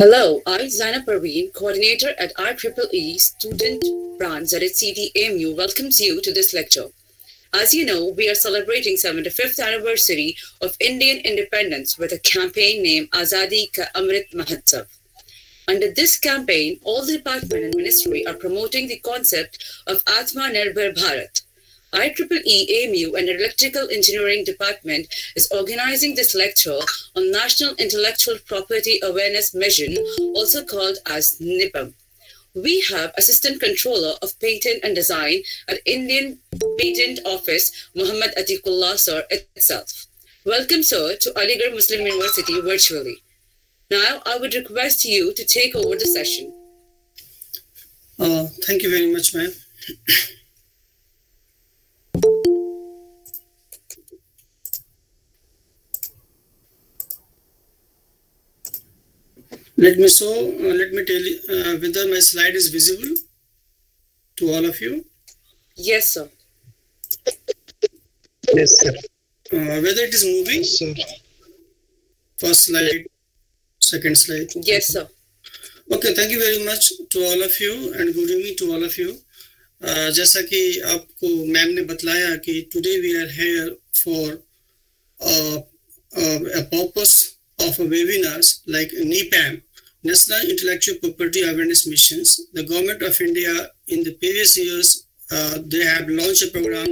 Hello, I'm Zaina Parveen, coordinator at IEEE Student Branch at CTAMU welcomes you to this lecture. As you know, we are celebrating 75th anniversary of Indian independence with a campaign named Azadi Ka Amrit Mahotsav. Under this campaign, all the department and ministry are promoting the concept of Atma Nirbhar Bharat. IEEE AMU and Electrical Engineering Department is organizing this lecture on National Intellectual Property Awareness Mission, also called as NIPAM. We have Assistant Controller of Patent and Design at Indian Patent Office, Muhammad Atiqullah Sir itself. Welcome, sir, to Aligarh Muslim University virtually. Now, I would request you to take over the session. Thank you very much, ma'am. Let me tell you whether my slide is visible to all of you. Yes, sir. Yes, sir. Whether it is moving? Yes, sir. First slide, second slide. Yes, sir. Okay, thank you very much to all of you and good evening to all of you. जैसा कि आपको ma'am ने बतलाया कि today we are here for a purpose of a webinars like NIPAM, National Intellectual Property Awareness Missions. The Government of India in the previous years, they have launched a program,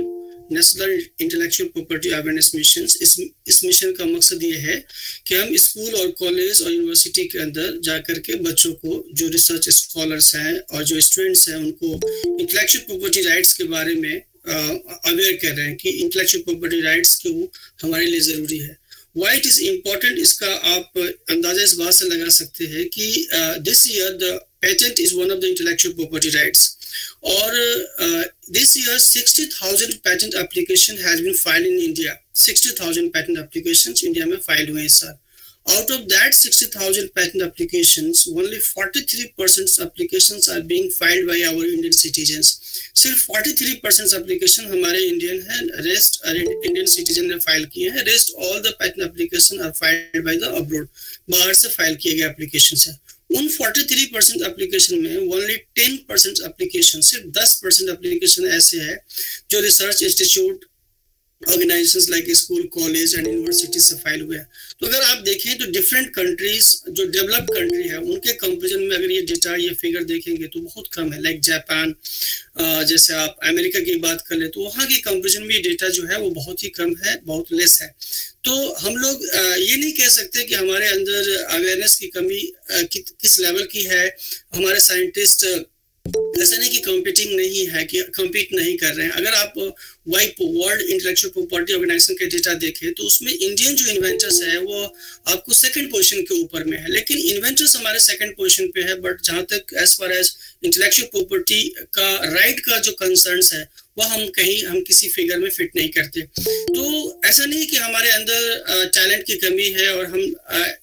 National Intellectual Property Awareness Missions. इस mission का मकसद ये है कि हम school और college और university के अंदर जाकर के बच्चों को, जो रिसर्च स्कॉलर्स हैं और जो स्टूडेंट्स हैं, उनको इंटेलेक्चुअल प्रॉपर्टी राइट्स के बारे में अवेयर कर रहे हैं कि इंटेलेक्चुअल प्रॉपर्टी राइट्स क्यों हमारे लिए ज़रूरी है. Why it is important, इसका आप अंदाजा इस बात से लगा सकते हैं कि this year the patent is one of the intellectual property rights. और this year 60,000 patent application has been filed in India. 60,000 patent applications India में filed हुए हैं इस साल. Out of that 60,000 patent applications, only 43% applications are being filed by our Indian citizens. सिर्फ 43% application हमारे Indian हैं, rest Indian citizen ने file किए हैं. Rest all the patent application are filed by the abroad. बाहर से file किए गए applications हैं. उन 43% application में only 10% application, सिर्फ 10% application ऐसे है जो research institute organisations like school, college and university से फाइल हुए हैं. तो अगर आप देखें तो डिफरेंट कंट्रीज जो डेवलप्ड कंट्री है उनके कंपेरिजन में अगर ये डेटा, ये फिगर देखेंगे तो बहुत कम है. लाइक जापान, जैसे आप अमेरिका की बात कर ले तो वहाँ के कंपेरिजन में डेटा जो है वो बहुत ही कम है, बहुत लेस है. तो हम लोग ये नहीं कह सकते कि हमारे अंदर अवेयरनेस की कमी किस लेवल की है. हमारे साइंटिस्ट ऐसा नहीं कि कॉम्पिटिंग नहीं है, कि कॉम्पीट नहीं कर रहे हैं. अगर आप वाइपो, वर्ल्ड इंटेलेक्चुअल प्रॉपर्टी ऑर्गेनाइजेशन के डेटा देखें तो उसमें इंडियन जो इन्वेंटर्स है वो आपको सेकंड पोजीशन के ऊपर में है. लेकिन इन्वेंटर्स हमारे सेकंड पोजीशन पे है, बट जहां तक as far as intellectual property का राइट का जो कंसर्न्स है वो हम किसी फिगर में फिट नहीं करते. तो ऐसा नहीं कि हमारे अंदर टैलेंट की कमी है और हम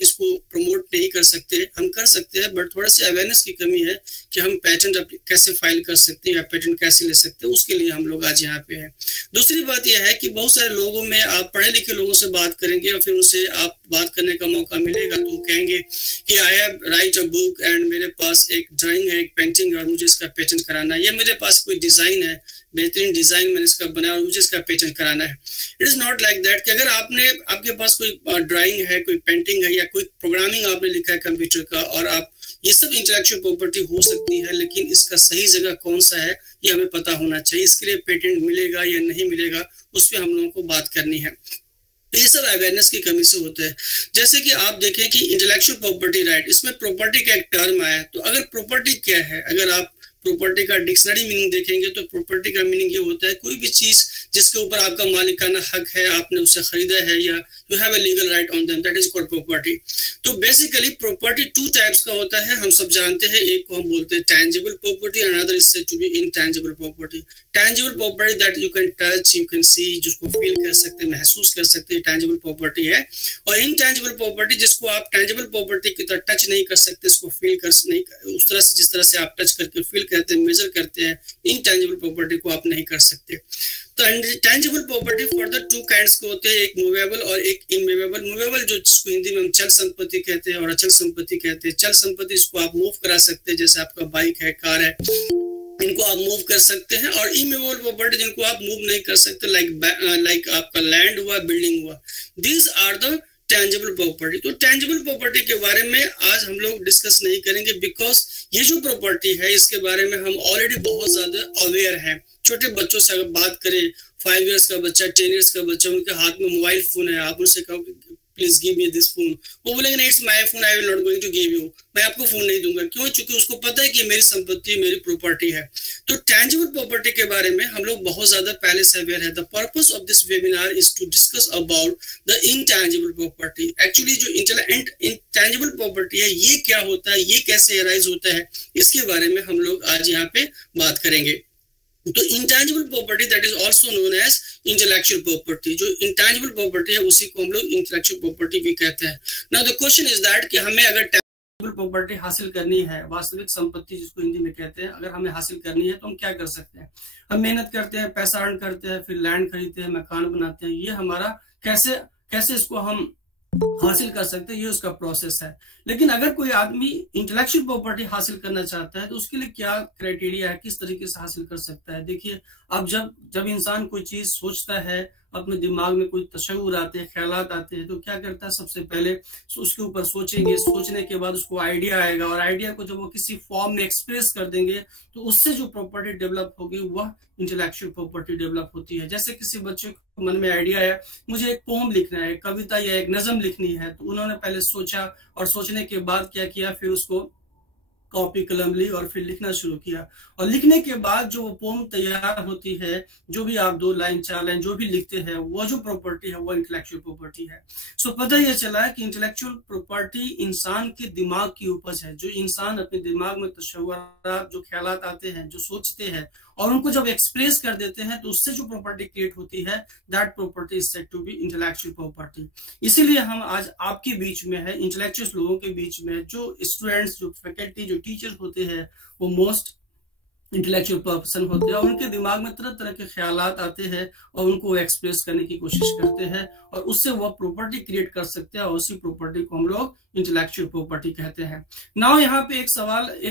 इसको प्रमोट नहीं कर सकते, हम कर सकते हैं, बट थोड़ा सा अवेयरनेस की कमी है कि हम पेटेंट कैसे फाइल कर सकते हैं या पेटेंट कैसे ले सकते हैं. उसके लिए हम लोग आज यहाँ पे हैं. दूसरी बात यह है कि बहुत सारे लोगों में आप पढ़े लिखे लोगों से बात करेंगे और फिर उनसे आप बात करने का मौका मिलेगा तो कहेंगे कि I have right a book and मेरे पास एक ड्राइंग है, एक पेंटिंग है और मुझे इसका पेटेंट कराना है, या मेरे पास कोई डिजाइन है, बेहतरीन डिजाइन मैंने इसका बनाया और मुझे इसका पेटेंट कराना है. It is not like that कि अगर आपके पास कोई ड्राइंग है, कोई पेंटिंग है या कोई प्रोग्रामिंग आपने लिखा है कंप्यूटर का, और आप ये सब इंटेलेक्चुअल प्रॉपर्टी हो सकती है, लेकिन इसका सही जगह कौन सा है ये हमें पता होना चाहिए. इसके लिए पेटेंट मिलेगा या नहीं मिलेगा उस पर हम लोगों को बात करनी है. तो ये सब अवेयरनेस की कमी से होता है. जैसे कि आप देखें कि इंटेलेक्चुअल प्रॉपर्टी राइट, इसमें प्रॉपर्टी का एक टर्म आया. तो अगर प्रॉपर्टी क्या है, अगर आप प्रॉपर्टी का डिक्शनरी मीनिंग देखेंगे तो प्रॉपर्टी का मीनिंग ये होता है कोई भी चीज जिसके ऊपर आपका मालिकाना हक है, आपने उसे खरीदा है या you have a legal right on them, that is called property. तो बेसिकली प्रॉपर्टी टू टाइप्स का होता है, हम सब जानते हैं. एक को हम बोलते हैं tangible property, another is said to be intangible property. Tangible property that you can touch, you can see, जिसको फील कर सकते हैं, महसूस कर सकते हैं, टैंजिबल प्रॉपर्टी है. और इनटैंजिबल प्रॉपर्टी जिसको आप टैंजिबल प्रॉपर्टी की तरह टच नहीं कर सकते, इसको फील कर नहीं उस तरह से जिस तरह से आप टच करके फील करते हैं, मेजर करते हैं, इनटेंजिबल प्रॉपर्टी को आप नहीं कर सकते। तो intangible property for the two kinds को होते हैं, एक मूवेबल और एक इमूवेबल। मूवेबल जो हिंदी में हम चल संपत्ति कहते हैं और अचल संपत्ति कहते हैं। चल संपत्ति इसको आप मूव करा सकते हैं, जैसे आपका बाइक है, कार है, इनको आप मूव कर सकते हैं। और इमूवेबल प्रॉपर्टी जिनको आप मूव नहीं कर सकते, लाइक आपका लैंड हुआ, बिल्डिंग हुआ, these are the tangible property. तो टेंजिबल प्रॉपर्टी के बारे में आज हम लोग डिस्कस नहीं करेंगे, बिकॉज ये जो प्रॉपर्टी है इसके बारे में हम ऑलरेडी बहुत ज्यादा अवेयर हैं। छोटे बच्चों से अगर बात करें, 5 इयर्स का बच्चा, 10 इयर्स का बच्चा, उनके हाथ में मोबाइल फोन है, आप उनसे कहो please give me this phone, वो बोलेंगे नहीं, it's my phone, I will not going to give you, मैं आपको फोन नहीं दूंगा। क्यों? क्योंकि उसको पता है कि मेरी संपत्ति, मेरी प्रॉपर्टी है। तो टेंजिबल प्रॉपर्टी के बारे में हम लोग बहुत ज्यादा पहले से अवेयर है। The purpose of this webinar is to discuss about the intangible property. Actually जो इंटेंजिबल प्रॉपर्टी है ये क्या होता है, ये कैसे अराइज होता है, इसके बारे में हम लोग आज यहाँ पे बात करेंगे। तो intangible property that is also known as intellectual property, जो इंटेंजिबल प्रॉपर्टी है उसी को हम लोग इंटेलेक्चुअल प्रॉपर्टी भी कहते हैं। Now the question is that कि हमें अगर टेंजिबल प्रॉपर्टी हासिल करनी है, वास्तविक संपत्ति जिसको हिंदी में कहते हैं, अगर हमें हासिल करनी है तो हम क्या कर सकते हैं? हम मेहनत करते हैं, पैसा अर्न करते हैं, फिर लैंड खरीदते हैं, मकान बनाते हैं। ये हमारा कैसे इसको हम हासिल कर सकते हैं, ये उसका प्रोसेस है। लेकिन अगर कोई आदमी इंटेलेक्चुअल प्रॉपर्टी हासिल करना चाहता है तो उसके लिए क्या क्राइटेरिया है, किस तरीके से हासिल कर सकता है? देखिए, अब जब इंसान कोई चीज सोचता है, अपने दिमाग में कोई तशव्वुर आते हैं, ख्यालात आते हैं, तो क्या करता है? सबसे पहले उसके ऊपर सोचेंगे, सोचने के बाद उसको आइडिया आएगा, और आइडिया को जब वो किसी फॉर्म में एक्सप्रेस कर देंगे तो उससे जो प्रॉपर्टी डेवलप होगी वह इंटेलेक्चुअल प्रॉपर्टी डेवलप होती है। जैसे किसी बच्चे को मन में आइडिया है, मुझे एक पोम लिखना है, कविता या एक नज्म लिखनी है, तो उन्होंने पहले सोचा और सोचने के बाद क्या किया, फिर उसको कॉपी कलम ली और फिर लिखना शुरू किया। और लिखने के बाद जो पोम तैयार होती है, जो भी आप 2 लाइन 4 लाइन जो भी लिखते हैं, वो जो प्रॉपर्टी है वो इंटेलेक्चुअल प्रॉपर्टी है। सो पता यह चला है कि इंटेलेक्चुअल प्रॉपर्टी इंसान के दिमाग की उपज है। जो इंसान अपने दिमाग में तशव्वुरात, जो ख्यालात आते हैं, जो सोचते हैं और उनको जब एक्सप्रेस कर देते हैं तो उससे जो प्रॉपर्टी क्रिएट होती है, that property is said to be intellectual property. इसीलिए हम आज आपके बीच में है, इंटेलेक्चुअल लोगों के बीच में, जो स्टूडेंट्स, जो फैकल्टी, जो टीचर होते हैं, वो मोस्ट इंटेलेक्चुअल पर्सन होते हैं और उनके दिमाग में तरह तरह के ख्यालात आते हैं और उनको एक्सप्रेस करने की कोशिश करते हैं और उससे वह प्रॉपर्टी क्रिएट कर सकते हैं और उसी प्रॉपर्टी को हम लोग इंटेलेक्चुअल प्रॉपर्टी कहते हैं। नाउ यहाँ पे एक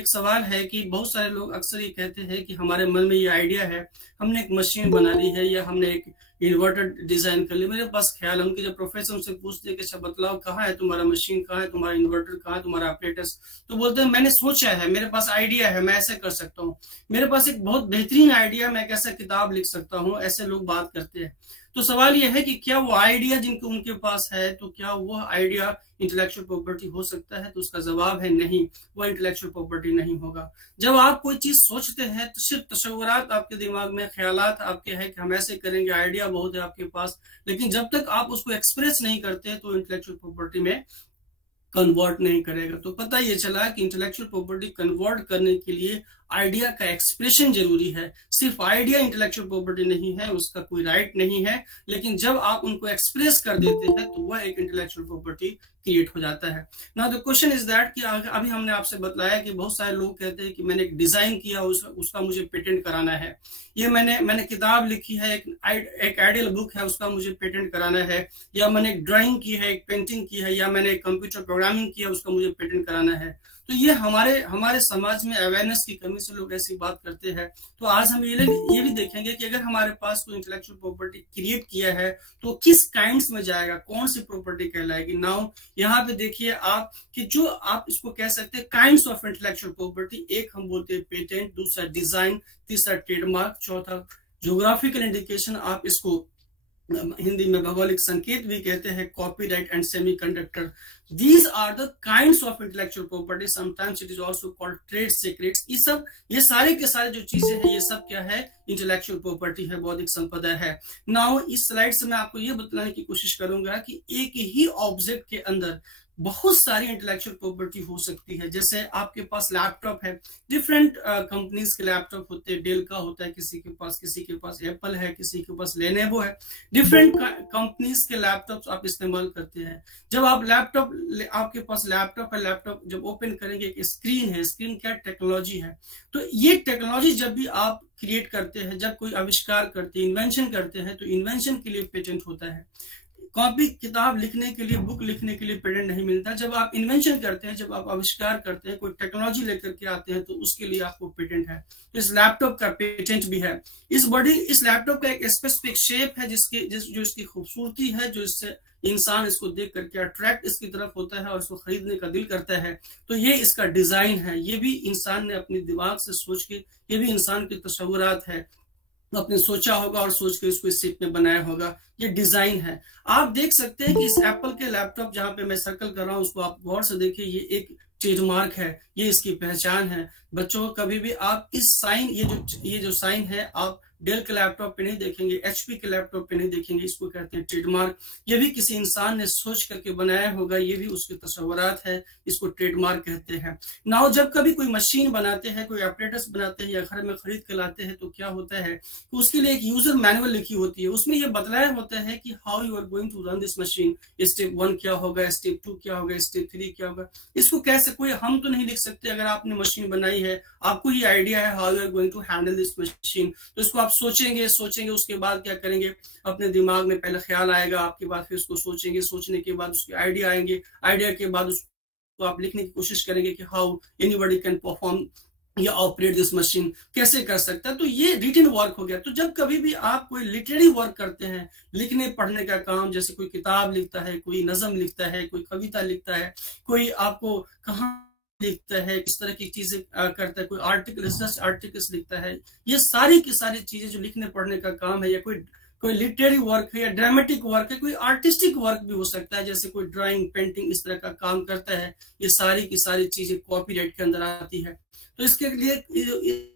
सवाल है कि बहुत सारे लोग अक्सर ये कहते हैं कि हमारे मन में ये आइडिया है, हमने एक मशीन बना ली है या हमने एक इन्वर्टर डिजाइन कर लिया, मेरे पास ख्याल है। उनके जब प्रोफेसर से पूछते हैं कि अच्छा बतलाओ, कहाँ है तुम्हारा मशीन, कहाँ है तुम्हारा इन्वर्टर, कहाँ है तुम्हारा ऑपरेटर्स, तो बोलते हैं मैंने सोचा है, मेरे पास आइडिया है, मैं ऐसे कर सकता हूँ, मेरे पास एक बहुत बेहतरीन आइडिया, मैं कैसे किताब लिख सकता हूँ, ऐसे लोग बात करते हैं। तो सवाल यह है कि क्या वो आइडिया जिनको उनके पास है, तो क्या वो आइडिया इंटेलेक्चुअल प्रॉपर्टी हो सकता है? तो उसका जवाब है नहीं, वो इंटेलेक्चुअल प्रॉपर्टी नहीं होगा। जब आप कोई चीज सोचते हैं तो सिर्फ तशव्वुरात आपके दिमाग में, ख्यालात आपके हैं कि हम ऐसे करेंगे, आइडिया बहुत है आपके पास, लेकिन जब तक आप उसको एक्सप्रेस नहीं करते तो इंटेलेक्चुअल प्रॉपर्टी में कन्वर्ट नहीं करेगा। तो पता ये चला कि इंटेलेक्चुअल प्रॉपर्टी कन्वर्ट करने के लिए आइडिया का एक्सप्रेशन जरूरी है। सिर्फ आइडिया इंटेलेक्चुअल प्रॉपर्टी नहीं है, उसका कोई राइट नहीं है, लेकिन जब आप उनको एक्सप्रेस कर देते हैं तो वह एक इंटेलेक्चुअल प्रॉपर्टी क्रिएट हो जाता है। Now the question is that कि अभी हमने आपसे बतलाया कि बहुत सारे लोग कहते हैं कि मैंने एक डिजाइन किया, उसका मुझे पेटेंट कराना है, ये मैंने किताब लिखी है, एक आइडियल बुक है, उसका मुझे पेटेंट कराना है, या मैंने एक ड्राइंग की है, एक पेंटिंग की है, या मैंने एक कंप्यूटर प्रोग्रामिंग किया, उसका मुझे पेटेंट कराना है। तो ये हमारे समाज में अवेयरनेस की कमी से लोग ऐसी बात करते हैं। तो आज हम ये भी देखेंगे कि अगर हमारे पास कोई इंटेलेक्चुअल प्रॉपर्टी क्रिएट किया है तो किस काइंड्स में जाएगा, कौन सी प्रॉपर्टी कहलाएगी। नाउ यहाँ पे देखिए आप कि जो आप इसको कह सकते हैं काइंड्स ऑफ इंटेलेक्चुअल प्रॉपर्टी। एक हम बोलते हैं पेटेंट, दूसरा डिजाइन, तीसरा ट्रेडमार्क, चौथा ज्योग्राफिकल इंडिकेशन, आप इसको हिंदी में भौगोलिक संकेत भी कहते हैं, copyright and semiconductor. These are the kinds of intellectual property. Sometimes it is also called trade secrets. ये सारे के सारे जो चीजें हैं, ये सब क्या है? इंटेलेक्चुअल प्रॉपर्टी है, बौद्धिक संपदा है। नाउ इस स्लाइड से मैं आपको ये बतलाने की कोशिश करूंगा कि एक ही ऑब्जेक्ट के अंदर बहुत सारी इंटेलेक्चुअल प्रॉपर्टी हो सकती है। जैसे आपके पास लैपटॉप है, डिफरेंट कंपनीज के लैपटॉप होते हैं, डेल का होता है किसी के पास एप्पल है, किसी के पास लेनोवो है, डिफरेंट कंपनीज के लैपटॉप्स आप इस्तेमाल करते हैं। जब आप आपके पास लैपटॉप है, लैपटॉप जब ओपन करेंगे एक स्क्रीन है, स्क्रीन क्या टेक्नोलॉजी है। तो ये टेक्नोलॉजी जब भी आप क्रिएट करते हैं, जब कोई आविष्कार करते हैं, इन्वेंशन करते हैं, तो इन्वेंशन के लिए पेटेंट होता है। कॉपी किताब लिखने के लिए, बुक लिखने के लिए पेटेंट नहीं मिलता। जब आप इन्वेंशन करते हैं, जब आप आविष्कार करते हैं, कोई टेक्नोलॉजी लेकर के आते हैं, तो उसके लिए आपको पेटेंट है। तो इस लैपटॉप का पेटेंट भी है। इस लैपटॉप का एक स्पेसिफिक शेप है जो इसकी खूबसूरती है, जो इससे इंसान इसको देख करके अट्रैक्ट इसकी तरफ होता है और इसको खरीदने का दिल करता है। तो ये इसका डिजाइन है, ये भी इंसान ने अपने दिमाग से सोच के, ये भी इंसान के तस्वुरात है, आपने सोचा होगा और सोच के इसको इस शेप में बनाया होगा। ये डिजाइन है। आप देख सकते हैं कि इस एप्पल के लैपटॉप जहां पे मैं सर्कल कर रहा हूं, उसको आप गौर से देखिए, ये एक ट्रेडमार्क है, ये इसकी पहचान है। बच्चों, कभी भी आप इस साइन, ये जो साइन है, आप डेल के लैपटॉप पे नहीं देखेंगे, एचपी के लैपटॉप पे नहीं देखेंगे। इसको कहते हैं ट्रेडमार्क। ये भी किसी इंसान ने सोच करके बनाया होगा, ये भी उसके तस्वुरात है, इसको ट्रेडमार्क कहते हैं। नाउ जब कभी कोई मशीन बनाते हैं, कोई ऑपरेटर्स बनाते हैं या घर में खरीद के लाते हैं, तो क्या होता है कि उसके लिए एक यूजर मैनुअल लिखी होती है। उसमें यह बताया होता है कि how you are going to run this machine, step 1 क्या होगा, स्टेप 2 क्या होगा, स्टेप 3 क्या होगा। इसको कैसे, कोई हम तो नहीं लिख सकते। अगर आपने मशीन बनाई है, आपको ही आइडिया है how you are going to handle this machine, तो इसको आप सोचेंगे, उसके बाद क्या करेंगे, अपने दिमाग में पहले ख्याल आएगा, आपके बाद फिर उसको सोचेंगे, सोचने के बाद उसके आइडिया आएंगे, आइडिया के बाद उसको आप लिखने की कोशिश करेंगे कि हाउ एनीबॉडी कैन परफॉर्म या ऑपरेट दिस मशीन, कैसे कर सकता है। तो ये रिटन वर्क हो गया। तो जब कभी भी आप कोई लिटरेरी वर्क करते हैं, लिखने पढ़ने का काम, जैसे कोई किताब लिखता है, कोई नज़म लिखता है, कोई कविता लिखता है, कोई आपको कहानी लिखता है, किस तरह की चीजें करता है, कोई आर्टिकल, रिसर्च आर्टिकल्स लिखता है, ये सारी की सारी चीजें जो लिखने पढ़ने का काम है, या कोई लिटरेरी वर्क है, या ड्रामेटिक वर्क है, कोई आर्टिस्टिक वर्क भी हो सकता है, जैसे कोई ड्राइंग, पेंटिंग, इस तरह का काम करता है, ये सारी की सारी चीजें कॉपीराइट के अंदर आती है। तो इसके लिए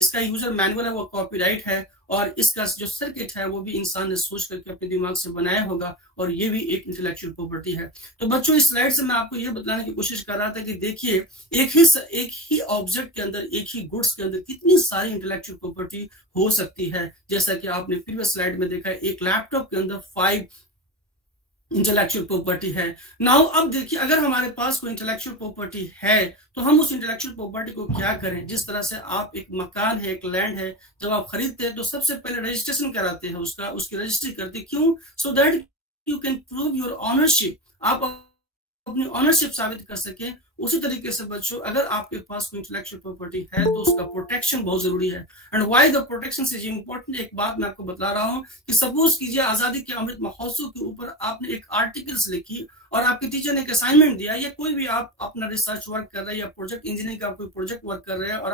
इसका यूजर मैनुअल है, वो कॉपीराइट है, और इसका जो सर्किट है वो भी इंसान ने सोच करके अपने दिमाग से बनाया होगा, और ये भी एक इंटेलेक्चुअल प्रॉपर्टी है। तो बच्चों, इस स्लाइड से मैं आपको ये बताने की कोशिश कर रहा था कि देखिए, एक ही ऑब्जेक्ट के अंदर, एक ही गुड्स के अंदर कितनी सारी इंटेलेक्चुअल प्रॉपर्टी हो सकती है। जैसा कि आपने प्रीवियस स्लाइड में देखा, एक लैपटॉप के अंदर 5 इंटेलेक्चुअल प्रॉपर्टी है। नाउ अब देखिए, अगर हमारे पास कोई इंटेलेक्चुअल प्रॉपर्टी है, तो हम उस इंटेलेक्चुअल प्रॉपर्टी को क्या करें। जिस तरह से आप, एक मकान है, एक लैंड है, जब आप खरीदते हैं तो सबसे पहले रजिस्ट्रेशन कराते हैं, उसकी रजिस्ट्री करते हैं। क्यों? So that you can prove your ownership, आप अपनी ऑनरशिप साबित कर सके। उसी तरीके से बच्चों, अगर आपके पास कोई इंटेलेक्चुअल प्रॉपर्टी है, तो उसका प्रोटेक्शन बहुत जरूरी है। And why the protection is important, एक बात मैं आपको बता रहा हूं कि सपोज कीजिए, आजादी के अमृत महोत्सव के ऊपर आपने एक आर्टिकल्स लिखी और आपके टीचर ने एक असाइनमेंट दिया, या कोई भी आप अपना रिसर्च वर्क कर रहे हैं, या प्रोजेक्ट इंजीनियरिंग का कोई प्रोजेक्ट वर्क कर रहे हैं, और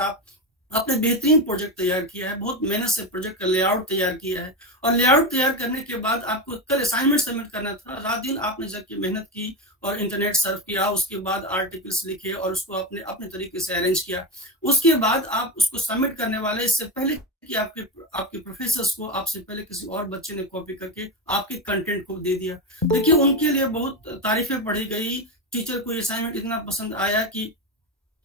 आपने बेहतरीन प्रोजेक्ट तैयार किया है, बहुत मेहनत से प्रोजेक्ट का लेआउट तैयार किया है, और लेआउट तैयार करने के बाद आपको कल असाइनमेंट सबमिट करना था। रात दिन आपने जबकि मेहनत की और इंटरनेट सर्फ किया, उसके बाद आर्टिकल्स लिखे और उसको अपने तरीके से अरेंज किया। उसके बाद आप उसको सबमिट करने वाले, इससे पहले कि आपके प्रोफेसर्स को, आपसे पहले किसी और बच्चे ने कॉपी करके आपके कंटेंट को दे दिया। देखिए, उनके लिए बहुत तारीफें पढ़ी गई, टीचर को ये असाइनमेंट इतना पसंद आया कि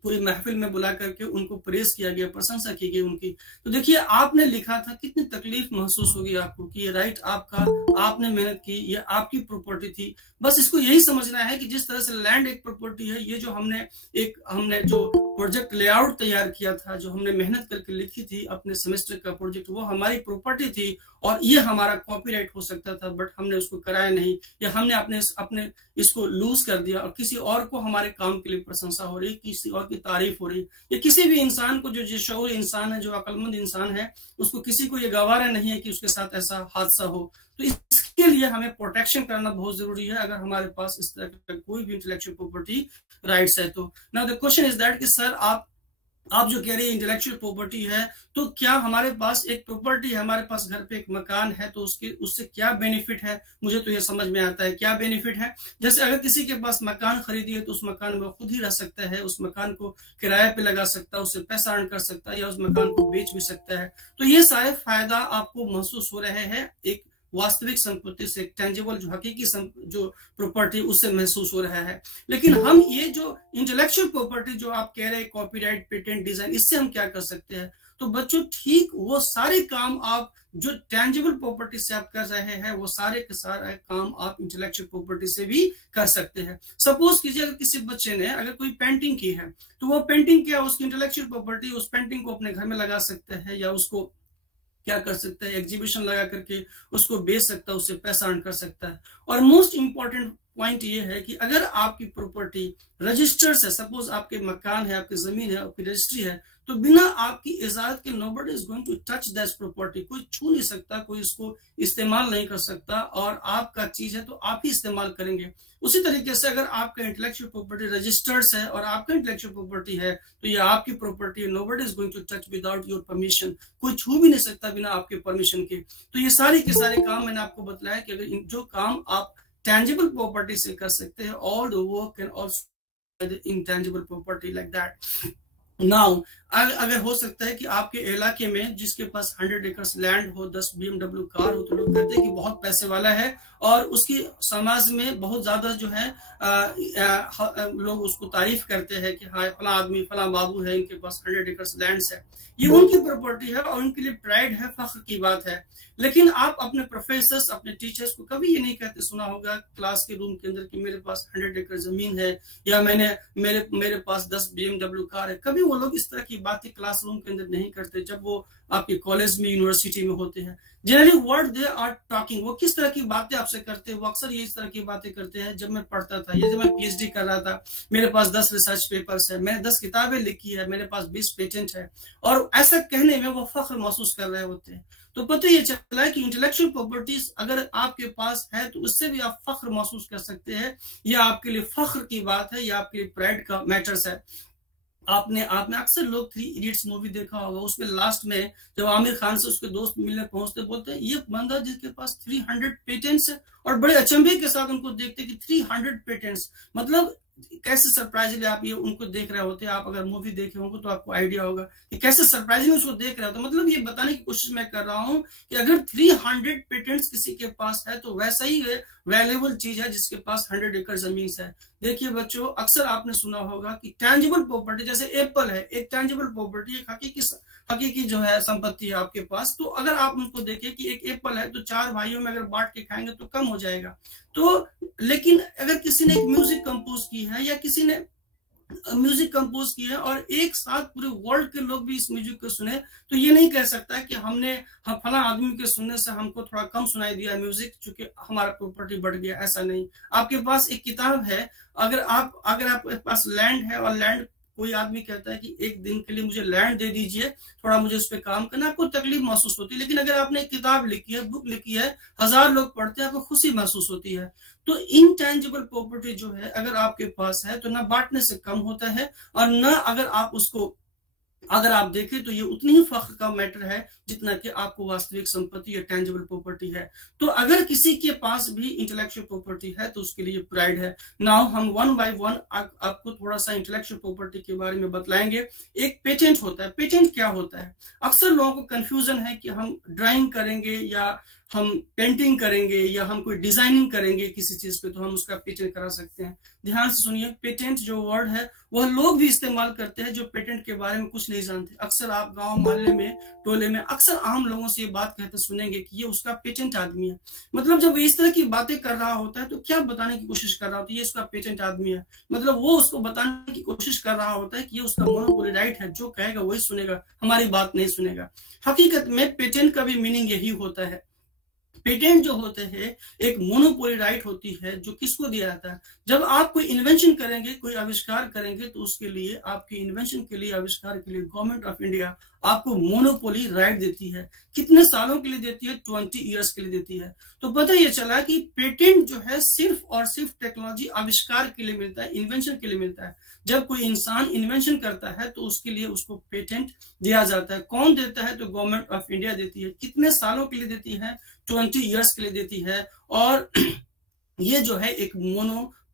पूरी महफिल में बुला करके उनको प्रेस किया गया, प्रशंसा की गई उनकी। तो देखिए, आपने लिखा था, कितनी तकलीफ महसूस होगी आपको कि ये राइट आपका, आपने मेहनत की, ये आपकी प्रॉपर्टी थी। बस इसको यही समझना है कि जिस तरह से लैंड एक प्रॉपर्टी है, ये जो हमने जो प्रोजेक्ट लेआउट तैयार किया था, जो हमने मेहनत करके लिखी थी अपने सेमेस्टर का प्रोजेक्ट, वो हमारी प्रॉपर्टी थी, और ये हमारा कॉपीराइट हो सकता था, बट हमने उसको कराया नहीं, या हमने अपने इसको लूज कर दिया, और किसी और को हमारे काम के लिए प्रशंसा हो रही, किसी और की तारीफ हो रही। या किसी भी इंसान को, जो शऊर इंसान है, जो अक्लमंद इंसान है, उसको किसी को ये गवारा नहीं है कि उसके साथ ऐसा हादसा हो। तो इसके लिए हमें प्रोटेक्शन करना बहुत जरूरी है, अगर हमारे पास इस तरह का कोई भी इंटेलेक्चुअल प्रॉपर्टी राइट्स है तो। Now the question is that कि सर, आप जो कह रहे हैं इंटेलेक्चुअल प्रॉपर्टी है, तो क्या हमारे पास एक प्रॉपर्टी है, हमारे पास घर पे एक मकान है, तो उससे क्या बेनिफिट है? मुझे तो ये समझ में आता है क्या बेनिफिट है। जैसे अगर किसी के पास मकान खरीदी है, तो उस मकान में खुद ही रह सकता है, उस मकान को किराए पे लगा सकता है, उससे पैसा अर्न कर सकता है, या उस मकान को बेच भी सकता है। तो ये सारे फायदा आपको महसूस हो रहे हैं एक वास्तविक संपत्ति से, टेंजिबल जो हकीकी जो प्रॉपर्टी उससे महसूस हो रहा है। लेकिन हम ये जो इंटेलेक्चुअल प्रॉपर्टी जो आप कह रहे हैं, कॉपीराइट, पेटेंट, डिजाइन, इससे हम क्या कर सकते हैं? तो बच्चों ठीक वो सारे काम आप जो टेंजिबल प्रॉपर्टी से आप कर रहे हैं वो सारे के सारे काम आप इंटेलेक्चुअल प्रॉपर्टी से भी कर सकते हैं। सपोज कीजिए अगर किसी बच्चे ने अगर कोई पेंटिंग की है तो वो पेंटिंग क्या, उसकी इंटेलेक्चुअल प्रॉपर्टी, उस पेंटिंग को अपने घर में लगा सकते हैं या उसको क्या कर सकता है, एग्जीबिशन लगा करके उसको बेच सकता है, उससे पैसा अर्न कर सकता है। और मोस्ट इंपॉर्टेंट पॉइंट ये है कि अगर आपकी प्रॉपर्टी रजिस्टर्ड है, सपोज आपके मकान है, आपकी जमीन है, आपकी रजिस्ट्री है, तो बिना आपकी इजाजत के nobody is going to touch that property, कोई छू नहीं सकता, कोई इसको इस्तेमाल नहीं कर सकता, और आपका चीज है तो आप ही इस्तेमाल करेंगे। उसी तरीके से अगर आपका इंटेलेक्चुअल प्रॉपर्टी रजिस्टर्ड है और आपका इंटेलेक्चुअल प्रॉपर्टी है तो ये आपकी प्रॉपर्टी है, nobody is going to touch without your permission, कोई छू भी नहीं सकता बिना आपके परमिशन के। तो ये सारे के सारे काम मैंने आपको बताया कि अगर जो काम आप tangible property से कर सकते हैं, all the work can also be intangible property like that. Now अगर हो सकता है कि आपके इलाके में जिसके पास 100 एकर्स लैंड हो, 10 BMW कार हो, तो लोग कहते हैं कि बहुत पैसे वाला है और उसकी समाज में बहुत ज्यादा जो है लोग उसको तारीफ करते हैं कि हाँ फला आदमी, फला बाबू है, इनके पास 100 एकर्स लैंड है, ये उनकी प्रॉपर्टी है और उनके लिए प्राइड है, फख्र की बात है। लेकिन आप अपने प्रोफेसर्स, अपने टीचर्स को कभी ये नहीं कहते सुना होगा क्लास के रूम के अंदर कि मेरे पास 100 एकड़ जमीन है या मेरे पास 10 BMW कार है। कभी वो लोग इस तरह की बातें क्लासरूम के अंदर नहीं करते जब वो आपके कॉलेज में, यूनिवर्सिटी में होते हैं। Generally what they are talking, वो किस तरह की बातें आपसे करते हैं, वो अक्सर ये इस तरह की बातें करते हैं। जब मैं पढ़ता था या जब मैं PhD कर रहा था, मेरे पास 10 रिसर्च पेपर्स है, मैंने 10 किताबें लिखी है, मेरे पास 20 पेटेंट है, और ऐसा कहने में वो फख्र महसूस कर रहे होते हैं। तो पता ये चला है कि इंटेलेक्चुअल प्रॉपर्टीज अगर आपके पास है तो उससे भी आप फख्र महसूस कर सकते हैं, यह आपके लिए फख्र की बात है, यह आपके लिए प्राइड का मैटर्स है। आपने अक्सर लोग 3 इडियट्स मूवी देखा होगा, उसमें लास्ट में जब आमिर खान से उसके दोस्त मिलने पहुंचते, बोलते हैं ये बंदा जिसके पास 300 पेटेंट्स है, और बड़े अचंभे के साथ उनको देखते कि 300 पेटेंट्स, मतलब कैसे सरप्राइजली आप ये उनको देख रहे होते हैं। आप अगर मूवी देखे होंगे तो आपको आइडिया होगा कि कैसे सरप्राइजली उसको देख रहे होते। मतलब ये बताने की कोशिश मैं कर रहा हूं कि अगर 300 पेटेंट्स किसी के पास है तो वैसा ही वैल्यूएबल चीज है जिसके पास 100 एकड़ जमीन है। देखिए बच्चों, अक्सर आपने सुना होगा कि टेंजिबल प्रॉपर्टी जैसे एप्पल है, एक टेंजिबल प्रॉपर्टी, एक हकीकी जो है संपत्ति है आपके पास। तो अगर आप उनको देखें कि एक एप्पल है तो 4 भाइयों में अगर बांट के खाएंगे तो कम हो जाएगा। तो लेकिन अगर किसी ने एक म्यूजिक कंपोज की है या किसी ने म्यूजिक कंपोज की है और एक साथ पूरे वर्ल्ड के लोग भी इस म्यूजिक को सुने, तो ये नहीं कह सकता कि हम फला आदमी के सुनने से हमको थोड़ा कम सुनाई दिया म्यूजिक, चूंकि हमारा प्रॉपर्टी बढ़ गया। ऐसा नहीं। आपके पास एक किताब है, अगर आपके पास लैंड है और लैंड कोई आदमी कहता है कि एक दिन के लिए मुझे लैंड दे दीजिए, थोड़ा मुझे उस पर काम करना, आपको तकलीफ महसूस होती है। लेकिन अगर आपने एक किताब लिखी है, बुक लिखी है, 1000 लोग पढ़ते हैं, आपको खुशी महसूस होती है। तो इनटेंजिबल प्रॉपर्टी जो है अगर आपके पास है तो ना बांटने से कम होता है, और ना अगर आप देखें तो ये उतनी ही फख्र का मैटर है जितना कि आपको वास्तविक संपत्ति या टेंजिबल प्रॉपर्टी है। तो अगर किसी के पास भी इंटेलेक्चुअल प्रॉपर्टी है तो उसके लिए प्राइड है। नाउ हम 1 बाय 1 आपको थोड़ा सा इंटेलेक्चुअल प्रॉपर्टी के बारे में बतलाएंगे। एक पेटेंट होता है। पेटेंट क्या होता है? अक्सर लोगों को कंफ्यूजन है कि हम ड्राइंग करेंगे या हम पेंटिंग करेंगे या हम कोई डिजाइनिंग करेंगे किसी चीज पे तो हम उसका पेटेंट करा सकते हैं। ध्यान से सुनिए, पेटेंट जो वर्ड है वह लोग भी इस्तेमाल करते हैं जो पेटेंट के बारे में कुछ नहीं जानते। अक्सर आप गांव मोहल्ले में, टोले में अक्सर आम लोगों से ये बात कहते सुनेंगे कि ये उसका पेटेंट आदमी है। मतलब जब इस तरह की बातें कर रहा होता है तो क्या बताने की कोशिश कर रहा होता है? ये उसका पेटेंट आदमी है। मतलब वो उसको बताने की कोशिश कर रहा होता है कि ये उसका मोनोपोली राइट है, जो कहेगा वही सुनेगा, हमारी बात नहीं सुनेगा। हकीकत में पेटेंट का भी मीनिंग यही होता है। पेटेंट जो होते हैं एक मोनोपोली राइट होती है जो किसको दिया जाता है? जब आप कोई इन्वेंशन करेंगे, कोई आविष्कार करेंगे तो उसके लिए, आपके इन्वेंशन के लिए, आविष्कार के लिए गवर्नमेंट ऑफ इंडिया आपको मोनोपोली राइट देती है। कितने सालों के लिए देती है? 20 ईयर्स के लिए देती है। तो पता ये चला कि पेटेंट जो है सिर्फ और सिर्फ टेक्नोलॉजी आविष्कार के लिए मिलता है, इन्वेंशन के लिए मिलता है। जब कोई इंसान इन्वेंशन करता है तो उसके लिए उसको पेटेंट दिया जाता है। कौन देता है? तो गवर्नमेंट ऑफ इंडिया देती है। कितने सालों के लिए देती है? 20 ईयर्स के लिए देती है। और ये जो है एक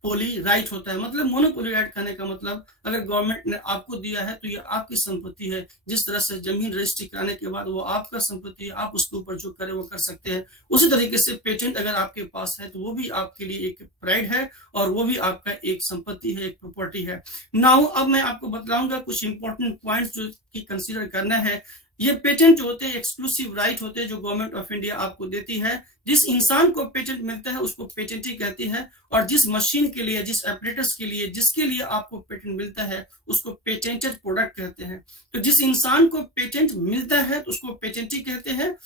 मोनोपोली राइट होता है। मतलब मोनोपोली राइट कहने का मतलब अगर गवर्नमेंट ने आपको दिया है तो ये आपकी संपत्ति है। जिस तरह से जमीन रजिस्ट्री कराने के बाद वो आपका संपत्ति है, आप उसके ऊपर जो करे वो कर सकते हैं, उसी तरीके से पेटेंट अगर आपके पास है तो वो भी आपके लिए एक प्राइड है और वो भी आपका एक संपत्ति है, एक प्रॉपर्टी है। नाउ अब मैं आपको बतलाऊंगा कुछ इंपॉर्टेंट पॉइंट्स जो कि कंसीडर करना है। ये पेटेंट जो होते हैं एक्सक्लूसिव राइट होते हैं जो गवर्नमेंट ऑफ इंडिया आपको देती है। जिस इंसान को पेटेंट मिलता है उसको पेटेंटी कहती है, और जिस मशीन के लिए, जिस ऑपरेटर्स के लिए, जिसके लिए आपको पेटेंट मिलता है उसको पेटेंटेड प्रोडक्ट कहते हैं। तो जिस इंसान को पेटेंट मिलता है तो उसको पेटेंटी कहते हैं।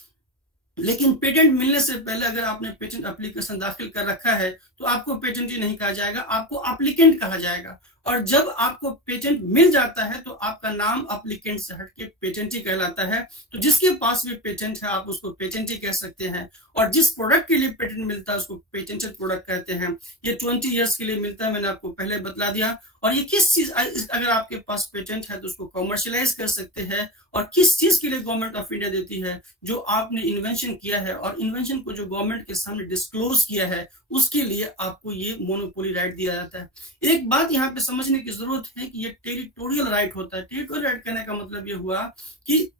लेकिन पेटेंट मिलने से पहले अगर आपने पेटेंट एप्लीकेशन दाखिल कर रखा है तो आपको पेटेंटी नहीं कहा जाएगा, आपको एप्लीकेंट कहा जाएगा। और जब आपको पेटेंट मिल जाता है तो आपका नाम एप्लीकेंट से हटके पेटेंटी कहलाता है। तो जिसके पास भी पेटेंट है आप उसको पेटेंटी कह सकते हैं, और जिस प्रोडक्ट के लिए पेटेंट मिलता है उसको पेटेंटेड प्रोडक्ट कहते हैं। ये 20 इयर्स के लिए मिलता है, मैंने आपको पहले बतला दिया। और ये किस चीज, अगर आपके पास पेटेंट है तो उसको कॉमर्शियलाइज कर सकते हैं। और किस चीज के लिए गवर्नमेंट ऑफ इंडिया देती है, जो आपने इन्वेंशन किया है और इन्वेंशन को जो गवर्नमेंट के सामने डिस्क्लोज किया है उसके लिए आपको ये मोनोपोली राइट दिया जाता है। एक बात यहाँ पे समझने की जरूरत है कि ये टेरिटोरियल राइट होता है। टेरिटोरियल राइट कहने का मतलब ये हुआ कि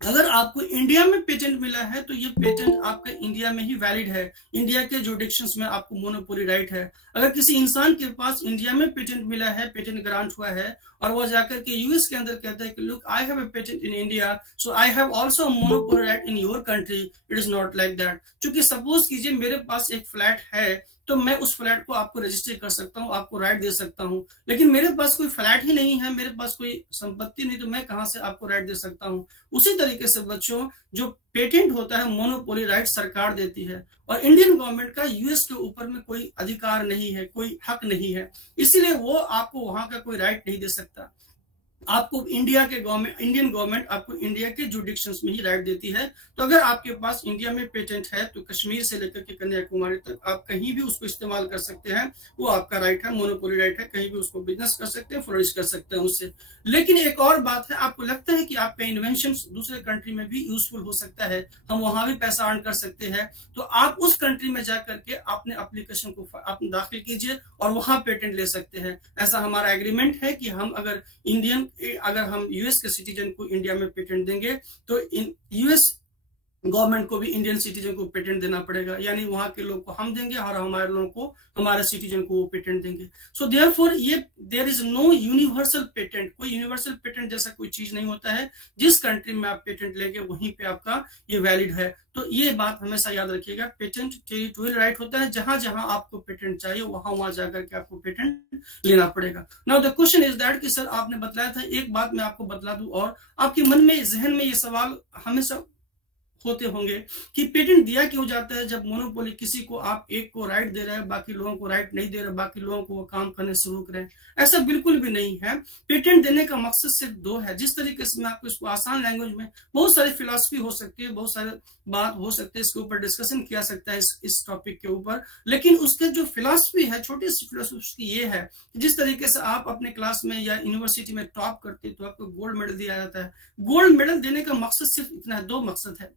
अगर आपको इंडिया में पेटेंट मिला है तो ये पेटेंट आपका इंडिया में ही वैलिड है, इंडिया के जुरिडिक्शंस में आपको मोनोपोली राइट है। अगर किसी इंसान के पास इंडिया में पेटेंट मिला है, पेटेंट ग्रांट हुआ है, और वह जाकर के यूएस के अंदर कहता है कि look I have a patent in India so I have also monopoly right in your country, it is not like that. क्योंकि सपोज कीजिए मेरे पास एक फ्लैट है तो मैं उस फ्लैट को आपको रजिस्टर कर सकता हूं, आपको राइट दे सकता हूं। लेकिन मेरे पास कोई फ्लैट ही नहीं है, मेरे पास कोई संपत्ति नहीं, तो मैं कहां से आपको राइट दे सकता हूं। उसी तरीके से बच्चों जो पेटेंट होता है मोनोपोली राइट सरकार देती है, और इंडियन गवर्नमेंट का यूएस के ऊपर में कोई अधिकार नहीं है, कोई हक नहीं है, इसलिए वो आपको वहां का कोई राइट नहीं दे सकता। आपको इंडियन गवर्नमेंट आपको इंडिया के जुडिक्शंस में ही राइट देती है। तो अगर आपके पास इंडिया में पेटेंट है तो कश्मीर से लेकर के कन्याकुमारी तक आप कहीं भी उसको इस्तेमाल कर सकते हैं, वो आपका राइट है, मोनोपोली राइट है। कहीं भी उसको बिजनेस कर सकते हैं, फ्लोरिश कर सकते हैं उससे। लेकिन एक और बात है, आपको लगता है कि आपका इन्वेंशन दूसरे कंट्री में भी यूजफुल हो सकता है, हम वहां भी पैसा अर्न कर सकते हैं, तो आप उस कंट्री में जाकर के अपने एप्लीकेशन को आप दाखिल कीजिए और वहां पेटेंट ले सकते हैं। ऐसा हमारा एग्रीमेंट है कि हम अगर हम यूएस के सिटीजन को इंडिया में पेटेंट देंगे तो यूएस गवर्नमेंट को भी इंडियन सिटीजन को पेटेंट देना पड़ेगा, यानी वहां के लोग को हम देंगे और हमारे लोगों को, हमारे सिटीजन को वो पेटेंट देंगे। सो देयरफॉर ये there is no universal patent, कोई यूनिवर्सल पेटेंट जैसा कोई चीज नहीं होता है। जिस कंट्री में आप पेटेंट लेंगे वहीं पे आपका ये वैलिड है। तो ये बात हमेशा याद रखिएगा, पेटेंट टेरिटोरियल राइट होता है, जहां जहां आपको पेटेंट चाहिए वहां जाकर के आपको पेटेंट लेना पड़ेगा। Now the question is that कि सर आपने बतलाया था, एक बात मैं आपको बतला दूं, और आपके मन में, जहन में ये सवाल हमेशा होते होंगे कि पेटेंट दिया क्यों जाता है जब मोनोपोली किसी को, आप एक को राइट दे रहे हैं, बाकी लोगों को राइट नहीं दे रहे, बाकी लोगों को वो काम करने से रोक रहे हैं। ऐसा बिल्कुल भी नहीं है। पेटेंट देने का मकसद सिर्फ दो है। जिस तरीके से मैं आपको इसको आसान लैंग्वेज में, बहुत सारी फिलॉसफी हो सकती है, बहुत सारे बात हो सकते हैं, इसके ऊपर डिस्कशन किया सकता है इस टॉपिक के ऊपर, लेकिन उसके जो फिलॉसफी है, छोटी सी फिलॉसफी ये है, जिस तरीके से आप अपने क्लास में या यूनिवर्सिटी में टॉप करते हैं तो आपको गोल्ड मेडल दिया जाता है। गोल्ड मेडल देने का मकसद सिर्फ इतना है, दो मकसद है।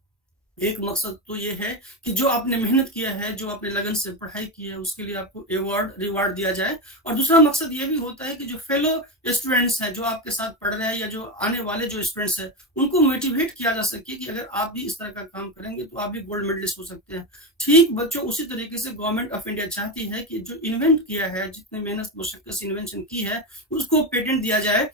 एक मकसद तो ये है कि जो आपने मेहनत किया है, जो आपने लगन से पढ़ाई की है, उसके लिए आपको रिवार्ड दिया जाए। और दूसरा मकसद ये भी होता है कि जो फेलो स्टूडेंट्स हैं, जो आपके साथ पढ़ रहे हैं या जो आने वाले जो स्टूडेंट्स हैं, उनको मोटिवेट किया जा सके कि अगर आप भी इस तरह का काम करेंगे तो आप भी गोल्ड मेडलिस्ट हो सकते हैं। ठीक बच्चों, उसी तरीके से गवर्नमेंट ऑफ इंडिया चाहती है कि जो इन्वेंट किया है, जितने मेहनत मुशक्कत से इन्वेंशन की है, उसको पेटेंट दिया जाए।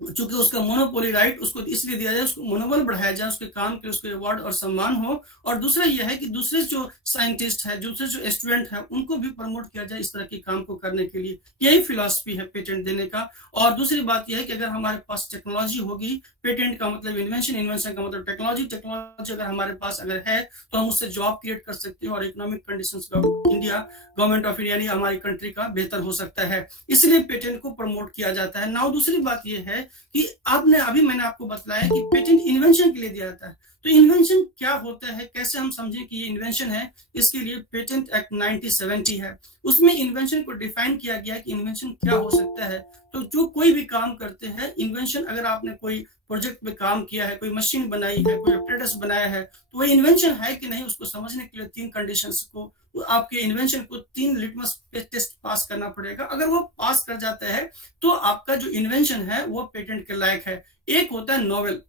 चूंकि उसका मोनोपोली राइट उसको इसलिए दिया जाए, उसको मनोबल बढ़ाया जाए, उसके काम के उसको अवार्ड और सम्मान हो। और दूसरा यह है कि दूसरे जो साइंटिस्ट है, दूसरे जो स्टूडेंट है, उनको भी प्रमोट किया जाए इस तरह के काम को करने के लिए। यही फिलॉसफी है पेटेंट देने का। और दूसरी बात यह है कि अगर हमारे पास टेक्नोलॉजी होगी, पेटेंट का मतलब इन्वेंशन, इन्वेंशन का मतलब टेक्नोलॉजी, टेक्नोलॉजी अगर हमारे पास अगर है तो हम उससे जॉब क्रिएट कर सकते हैं और इकोनॉमिक कंडीशंस का गवर्नमेंट ऑफ इंडिया यानी हमारी कंट्री का बेहतर हो सकता है। इसलिए पेटेंट को प्रमोट किया जाता है। नाउ दूसरी बात यह है कि मैंने आपको बताया कि पेटेंट इन्वेंशन के लिए दिया जाता है। तो इन्वेंशन क्या होता है, कैसे हम समझें कि ये इन्वेंशन है, इसके लिए पेटेंट एक्ट 1970 है। उसमें इन्वेंशन को डिफाइन किया गया कि इन्वेंशन क्या हो सकता है। तो जो कोई भी काम करते हैं, इन्वेंशन, अगर आपने कोई प्रोजेक्ट पे काम किया है, कोई मशीन बनाई है, कोई एपरेटस बनाया है, तो वो इन्वेंशन है कि नहीं, उसको समझने के लिए 3 कंडीशंस को, आपके इन्वेंशन को 3 लिटमस टेस्ट पास करना पड़ेगा। अगर वो पास कर जाता है तो आपका जो इन्वेंशन है वो पेटेंट के लायक है। एक होता है नोवेल,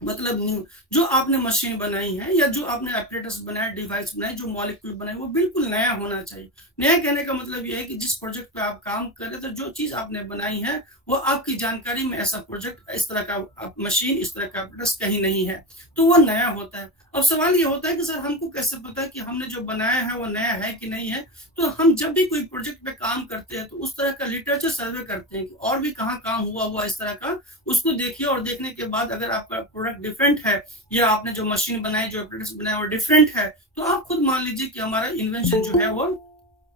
मतलब न्यू, जो आपने मशीन बनाई है या जो आपने एपरेटस बनाया, डिवाइस बनाई, जो मॉलिक्यूल बनाई, वो बिल्कुल नया होना चाहिए। नया कहने का मतलब ये है कि जिस प्रोजेक्ट पे आप काम कर रहे थे, जो चीज आपने बनाई है वो आपकी जानकारी में ऐसा प्रोजेक्ट, इस तरह का मशीन, इस तरह का एपरेटस कहीं नहीं है, तो वो नया होता है। अब सवाल ये होता है कि सर हमको कैसे पता है कि हमने जो बनाया है वो नया है कि नहीं है? तो हम जब भी कोई प्रोजेक्ट पे काम करते हैं तो उस तरह का लिटरेचर सर्वे करते हैं कि और भी कहाँ काम हुआ इस तरह का, उसको देखिए, और देखने के बाद अगर आपका प्रोडक्ट डिफरेंट है या आपने जो मशीन बनाई, जो एपरेटस बनाया वो डिफरेंट है, तो आप खुद मान लीजिए कि हमारा इन्वेंशन जो है वो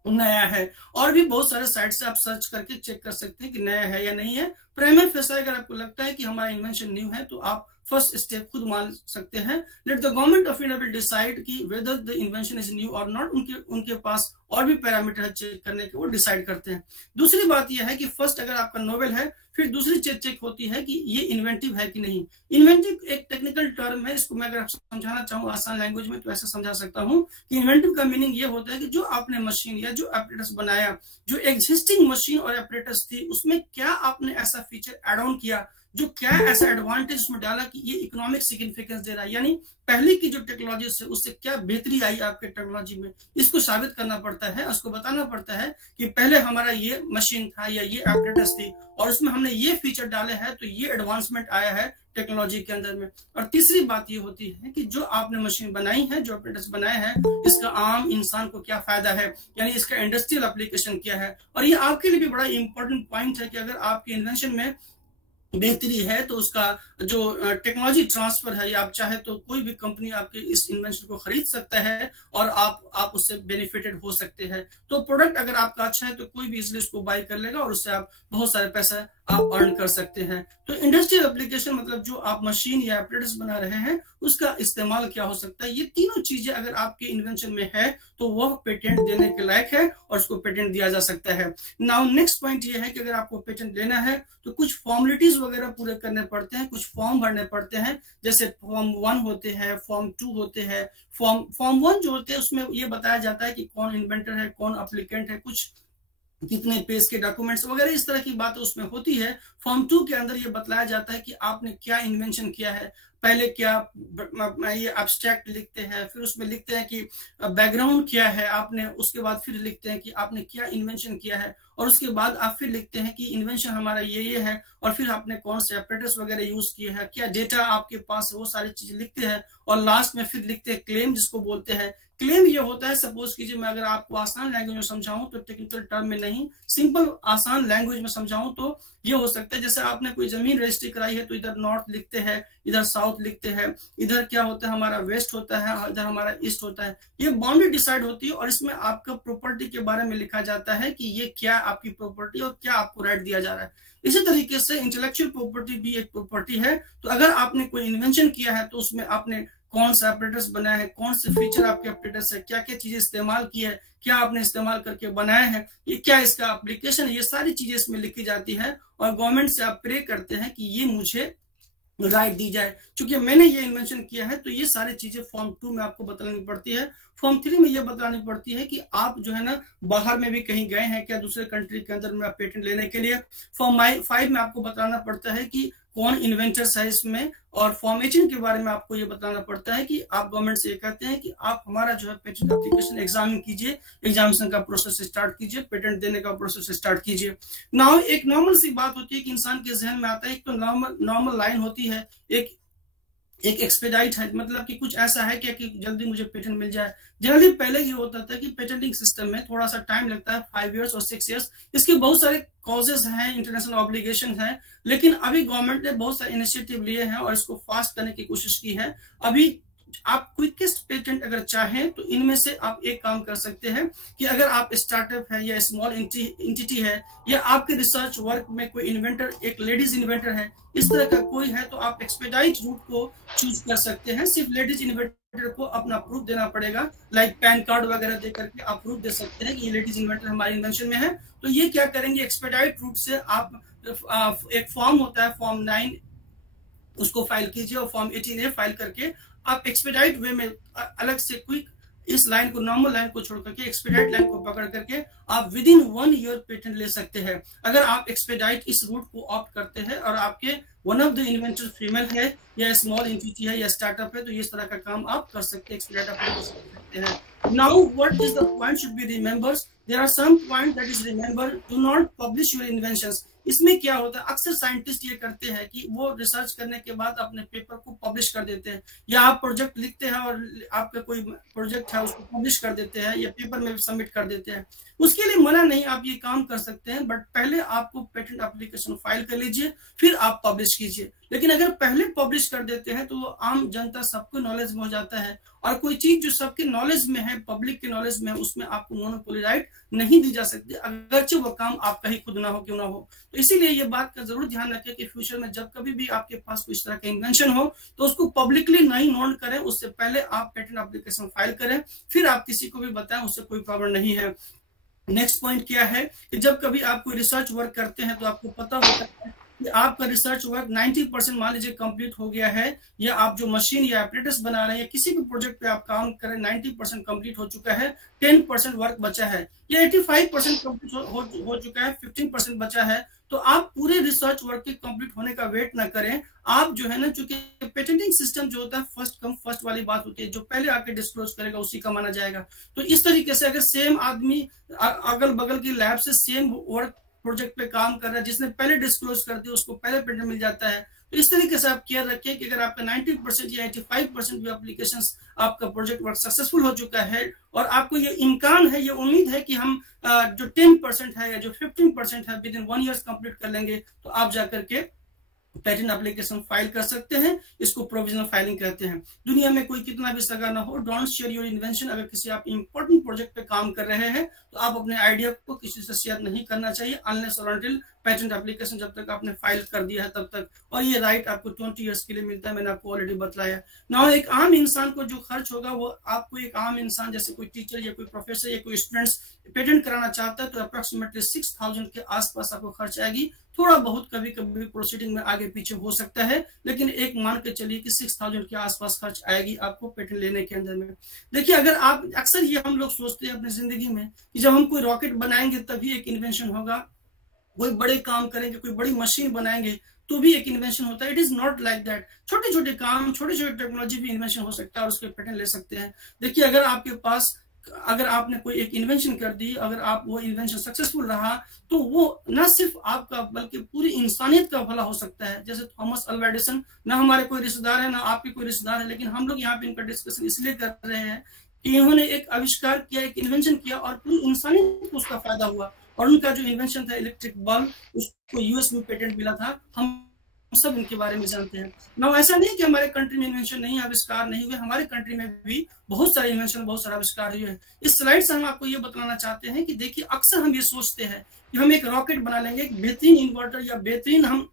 नया है। और भी बहुत सारे साइट से आप सर्च करके चेक कर सकते हैं कि नया है या नहीं है। प्राइमरी फेस अगर आपको लगता है कि हमारा इन्वेंशन न्यू है तो आप फर्स्ट स्टेप खुद मान सकते हैं। Let the government of India will decide कि whether the invention is new और नॉट। उनके पास और भी पैरामीटर है चेक करने के, वो डिसाइड करते हैं। दूसरी बात यह है कि फर्स्ट अगर आपका नोवेल है, फिर दूसरी चीज चेक होती है कि ये इन्वेंटिव है कि नहीं। इन्वेंटिव एक टेक्निकल टर्म है, इसको मैं अगर आप समझाना चाहूँ आसान लैंग्वेज में तो ऐसा समझा सकता हूँ कि इन्वेंटिव का मीनिंग ये होता है कि जो आपने मशीन या जो एपरेटस बनाया, जो एग्जिस्टिंग मशीन और एपरेटस थी, उसमें क्या आपने ऐसा फीचर एड ऑन किया, जो क्या ऐसा एडवांटेज उसमें डाला कि ये इकोनॉमिक सिग्निफिकेंस दे रहा है, यानी पहले की जो टेक्नोलॉजी से उससे क्या बेहतरी आई आपके टेक्नोलॉजी में। इसको साबित करना पड़ता है, उसको बताना पड़ता है कि पहले हमारा ये मशीन था या ये एपरेटस थी और उसमें हमने ये फीचर डाले हैं तो ये एडवांसमेंट आया है टेक्नोलॉजी के अंदर में। और तीसरी बात ये होती है कि जो आपने मशीन बनाई है, जो एपरेटस बनाया है, इसका आम इंसान को क्या फायदा है, यानी इसका इंडस्ट्रियल एप्लीकेशन क्या है। और ये आपके लिए भी बड़ा इंपॉर्टेंट पॉइंट है कि अगर आपके इन्वेंशन में बेहतरी है तो उसका जो टेक्नोलॉजी ट्रांसफर है, या आप चाहे तो कोई भी कंपनी आपके इस इन्वेंशन को खरीद सकता है और आप उससे बेनिफिटेड हो सकते हैं। तो प्रोडक्ट अगर आपका अच्छा है तो कोई भी इसलिए उसको बाय कर लेगा और उससे आप बहुत सारे पैसा आप अर्न कर सकते हैं। तो इंडस्ट्रियल एप्लीकेशन मतलब जो आप मशीन या एपरेटस बना रहे हैं उसका इस्तेमाल क्या हो सकता है, ये तीनों चीजें अगर आपके इन्वेंशन में है तो वह पेटेंट देने के लायक है और उसको पेटेंट दिया जा सकता है। नाउ नेक्स्ट पॉइंट ये है कि अगर आपको पेटेंट लेना है तो कुछ फॉर्मेलिटीज वगैरह पूरे करने पड़ते हैं, कुछ फॉर्म भरने पड़ते हैं, जैसे फॉर्म 1 होते हैं, फॉर्म 2 होते हैं। फॉर्म 1 जो होते हैं उसमें ये बताया जाता है कि कौन इन्वेंटर है, कौन एप्लीकेंट है, कुछ कितने पेज के डॉक्यूमेंट्स वगैरह इस तरह की बातें उसमें होती है। फॉर्म 2 के अंदर ये बतलाया जाता है कि आपने क्या इन्वेंशन किया है, पहले क्या ये एब्स्ट्रैक्ट लिखते हैं, फिर उसमें लिखते हैं कि बैकग्राउंड क्या है आपने, उसके बाद फिर लिखते हैं कि आपने क्या इन्वेंशन किया है, और उसके बाद आप फिर लिखते हैं कि इन्वेंशन हमारा ये है, और फिर आपने कौन से एपरेटस वगैरह यूज किए हैं, क्या डेटा आपके पास है, वो सारी चीजें लिखते हैं। और लास्ट में फिर लिखते हैं क्लेम, जिसको बोलते हैं। क्लेम ये होता है, सपोज कीजिए मैं अगर आपको आसान लैंग्वेज में समझाऊं तो टेक्निकल टर्म में नहीं, सिंपल आसान लैंग्वेज में समझाऊं तो ये हो सकता है जैसे आपने कोई जमीन रजिस्ट्री कराई है तो इधर नॉर्थ लिखते हैं, इधर साउथ लिखते हैं, इधर क्या होता है हमारा वेस्ट होता है, इधर हमारा ईस्ट होता है। ये बाउंड्री डिसाइड होती है और इसमें आपका प्रॉपर्टी के बारे में लिखा जाता है कि ये क्या आपकी प्रॉपर्टी और क्या आपको राइट दिया जा रहा है। इसी तरीके से इंटेलेक्चुअल प्रॉपर्टी भी एक प्रॉपर्टी है। तो अगर आपने कोई इन्वेंशन किया है तो उसमें आपने कौन सा एपरेटस बनाया है, कौन से फीचर आपके एपरेटस है, क्या क्या चीजें इस्तेमाल की है, क्या आपने इस्तेमाल करके बनाया है, ये क्या इसका एप्लीकेशन है, ये सारी चीजें इसमें लिखी जाती है। और गवर्नमेंट से आप प्रे करते हैं कि ये मुझे राइट दी जाए। क्योंकि मैंने ये इन्वेंशन किया है तो ये सारी चीजें फॉर्म 2 में आपको बतानी पड़ती है। फॉर्म 3 में ये बतानी पड़ती है कि आप जो है ना बाहर में भी कहीं गए हैं क्या, दूसरे कंट्री के अंदर में पेटेंट लेने के लिए। फॉर्म 5 में आपको बताना पड़ता है कि कौन इन्वेंटर्स है इसमें। और फॉर्म 18 के बारे में आपको ये बताना पड़ता है कि आप गवर्नमेंट से ये कहते हैं कि आप हमारा जो है पेटेंट एप्लीकेशन एग्जामिन कीजिए, एग्जामिनेशन का प्रोसेस स्टार्ट कीजिए, पेटेंट देने का प्रोसेस स्टार्ट कीजिए। नाउ एक नॉर्मल सी बात होती है कि इंसान के जहन में आता है, एक तो नॉर्मल लाइन होती है, एक एक्सपेडाइट है, मतलब कि कुछ ऐसा है क्या कि जल्दी मुझे पेटेंट मिल जाए। जनरली पहले ये होता था कि पेटेंटिंग सिस्टम में थोड़ा सा टाइम लगता है, 5 इयर्स और 6 इयर्स। इसके बहुत सारे कॉजेज हैं, इंटरनेशनल ऑब्लिगेशन है, लेकिन अभी गवर्नमेंट ने बहुत सारे इनिशिएटिव लिए हैं और इसको फास्ट करने की कोशिश की है। अभी आप क्विकेस्ट पेटेंट अगर चाहें तो इनमें से आप एक काम कर सकते हैं कि अगर आप स्टार्टअप है या स्मॉल एंटिटी है या आपके रिसर्च वर्क में कोई इन्वेंटर, एक लेडीज इन्वेंटर है, इस तरह का कोई है, तो आप एक्सपेडाइट रूट को चूज कर सकते हैं। सिर्फ लेडीज इन्वेंटर को अपना प्रूफ देना पड़ेगा, लाइक पैन कार्ड वगैरह दे करके आप प्रूफ दे सकते हैं कि ये लेडीज इन्वेंटर हमारे इन्वेंशन में है। तो ये क्या करेंगे, एक्सपेडाइट रूट से आप एक फॉर्म होता है फॉर्म 9 उसको फाइल कीजिए और फॉर्म 18A फाइल करके आप एक्सपेडाइट वे में अलग से क्विक इस लाइन को, नॉर्मल लाइन को छोड़ करके एक्सपेडाइट लाइन को पकड़ करके आप विद इन 1 ईयर पेटेंट ले सकते हैं। अगर आप एक्सपेडाइट इस रूट को ऑप्ट करते हैं और आपके one of the inventor female है या स्मॉल एंटिटी है या स्टार्टअप है, तो इस तरह का काम आप कर सकते हैं, एक्सपेडाइट एप्लीकेशन कर सकते हैं। Now what is the point should be remembered, there are some point that is remember, do not publish your inventions. इसमें क्या होता है, अक्सर साइंटिस्ट ये करते हैं कि वो रिसर्च करने के बाद अपने पेपर को पब्लिश कर देते हैं, या आप प्रोजेक्ट लिखते हैं और आपका कोई प्रोजेक्ट है उसको पब्लिश कर देते हैं या पेपर में सबमिट कर देते हैं। उसके लिए मना नहीं, आप ये काम कर सकते हैं, बट पहले आपको पेटेंट एप्लीकेशन फाइल कर लीजिए, फिर आप पब्लिश कीजिए। लेकिन अगर पहले पब्लिश कर देते हैं तो आम जनता सबको नॉलेज में हो जाता है, और कोई चीज जो सबके नॉलेज में है, पब्लिक के नॉलेज में है, उसमें आपको मोनोपोली राइट नहीं दी जा सकती, अगरचे वो काम आपका ही खुद ना हो क्यों ना हो। तो इसीलिए ये बात का जरूर ध्यान रखें कि फ्यूचर में जब कभी भी आपके पास कोई इस तरह का इन्वेंशन हो तो उसको पब्लिकली नहीं नोन करें, उससे पहले आप पेटेंट एप्लीकेशन फाइल करें, फिर आप किसी को भी बताएं, उससे कोई प्रॉब्लम नहीं है। नेक्स्ट पॉइंट क्या है कि जब कभी आप कोई रिसर्च वर्क करते हैं तो आपको पता होता है कि आपका रिसर्च वर्क 90% मान लीजिए कंप्लीट हो गया है, या आप जो मशीन या एपरेटस बना रहे हैं या किसी भी प्रोजेक्ट पे आप काम करें 90% कंप्लीट हो चुका है, 10% वर्क बचा है, या 85% कंप्लीट हो चुका है, 15% बचा है, तो आप पूरे रिसर्च वर्क के कंप्लीट होने का वेट ना करें। आप जो है ना, चूंकि पेटेंटिंग सिस्टम जो होता है फर्स्ट कम फर्स्ट वाली बात होती है, जो पहले आके डिस्क्लोज करेगा उसी का माना जाएगा। तो इस तरीके से अगर सेम आदमी अगल बगल की लैब से सेम वर्क प्रोजेक्ट पे काम कर रहा है, जिसने पहले डिस्क्लोज कर दिया उसको पहले पेटेंट मिल जाता है। तो इस तरीके से आप केयर रखिए कि अगर आपका 90% या 85% भी एप्लीकेशंस आपका प्रोजेक्ट वर्क सक्सेसफुल हो चुका है और आपको ये इम्कान है, ये उम्मीद है कि हम जो 10% है या जो 15% है विद इन 1 ईयर कंप्लीट कर लेंगे, तो आप जाकर के पेटेंट एप्लीकेशन फाइल कर सकते हैं। इसको प्रोविजनल फाइलिंग कहते हैं। दुनिया में कोई कितना भी सगा ना हो, डोंट शेयर योर इन्वेंशन। अगर किसी आप इंपॉर्टेंट प्रोजेक्ट पे काम कर रहे हैं तो आप अपने आइडिया को किसी से शेयर नहीं करना चाहिए, अनलेस और अनटिल पेटेंट एप्लीकेशन जब तक आपने फाइल कर दिया है तब तक, और ये राइट आपको 20 ईयर्स के लिए मिलता है, मैंने आपको ऑलरेडी बतलाया। नाउ एक आम इंसान को जो खर्च होगा वो आपको, एक आम इंसान जैसे कोई टीचर या कोई प्रोफेसर या कोई स्टूडेंट्स पेटेंट कराना चाहता है तो अप्रोक्सीमेटली 6000 के आसपास आपको खर्च आएगी। थोड़ा बहुत कभी कभी प्रोसीडिंग में आगे पीछे हो सकता है, लेकिन एक मान के चलिए कि 6000 के आसपास खर्च आएगी आपको पेटेंट लेने के अंदर में। देखिए, अगर आप, अक्सर ये हम लोग सोचते हैं अपनी जिंदगी में कि जब हम कोई रॉकेट बनाएंगे तभी एक इन्वेंशन होगा, कोई बड़े काम करेंगे, कोई बड़ी मशीन बनाएंगे तो भी एक इन्वेंशन होता है। It is not like that. छोटे छोटे काम, छोटे छोटे टेक्नोलॉजी भी इन्वेंशन हो सकता है और उसके पेटेंट ले सकते हैं। देखिए, अगर आपके पास, अगर आपने कोई एक इन्वेंशन कर दी, अगर आप वो इन्वेंशन सक्सेसफुल रहा तो वो न सिर्फ आपका बल्कि पूरी इंसानियत का भला हो सकता है। जैसे थॉमस अल्वा एडिसन, ना हमारे कोई रिश्तेदार है ना आपके कोई रिश्तेदार है, लेकिन हम लोग यहाँ पे इनका डिस्कशन इसलिए कर रहे हैं कि इन्होंने एक आविष्कार किया, एक इन्वेंशन किया और पूरी इंसानियत को उसका फायदा हुआ। और उनका जो इन्वेंशन था इलेक्ट्रिक बल्ब, उसको यूएस में पेटेंट मिला था। हम सब इनके बारे में जानते हैं ना। ऐसा नहीं कि हमारे कंट्री में इन्वेंशन नहीं, आविष्कार नहीं हुए, हमारे कंट्री में भी बहुत सारे इन्वेंशन, बहुत सारे आविष्कार हुए हैं। इस स्लाइड से हम आपको ये बताना चाहते हैं कि देखिए, अक्सर हम ये सोचते हैं कि हम एक रॉकेट बना लेंगे, एक बेहतरीन इन्वर्टर या बेहतरीन हम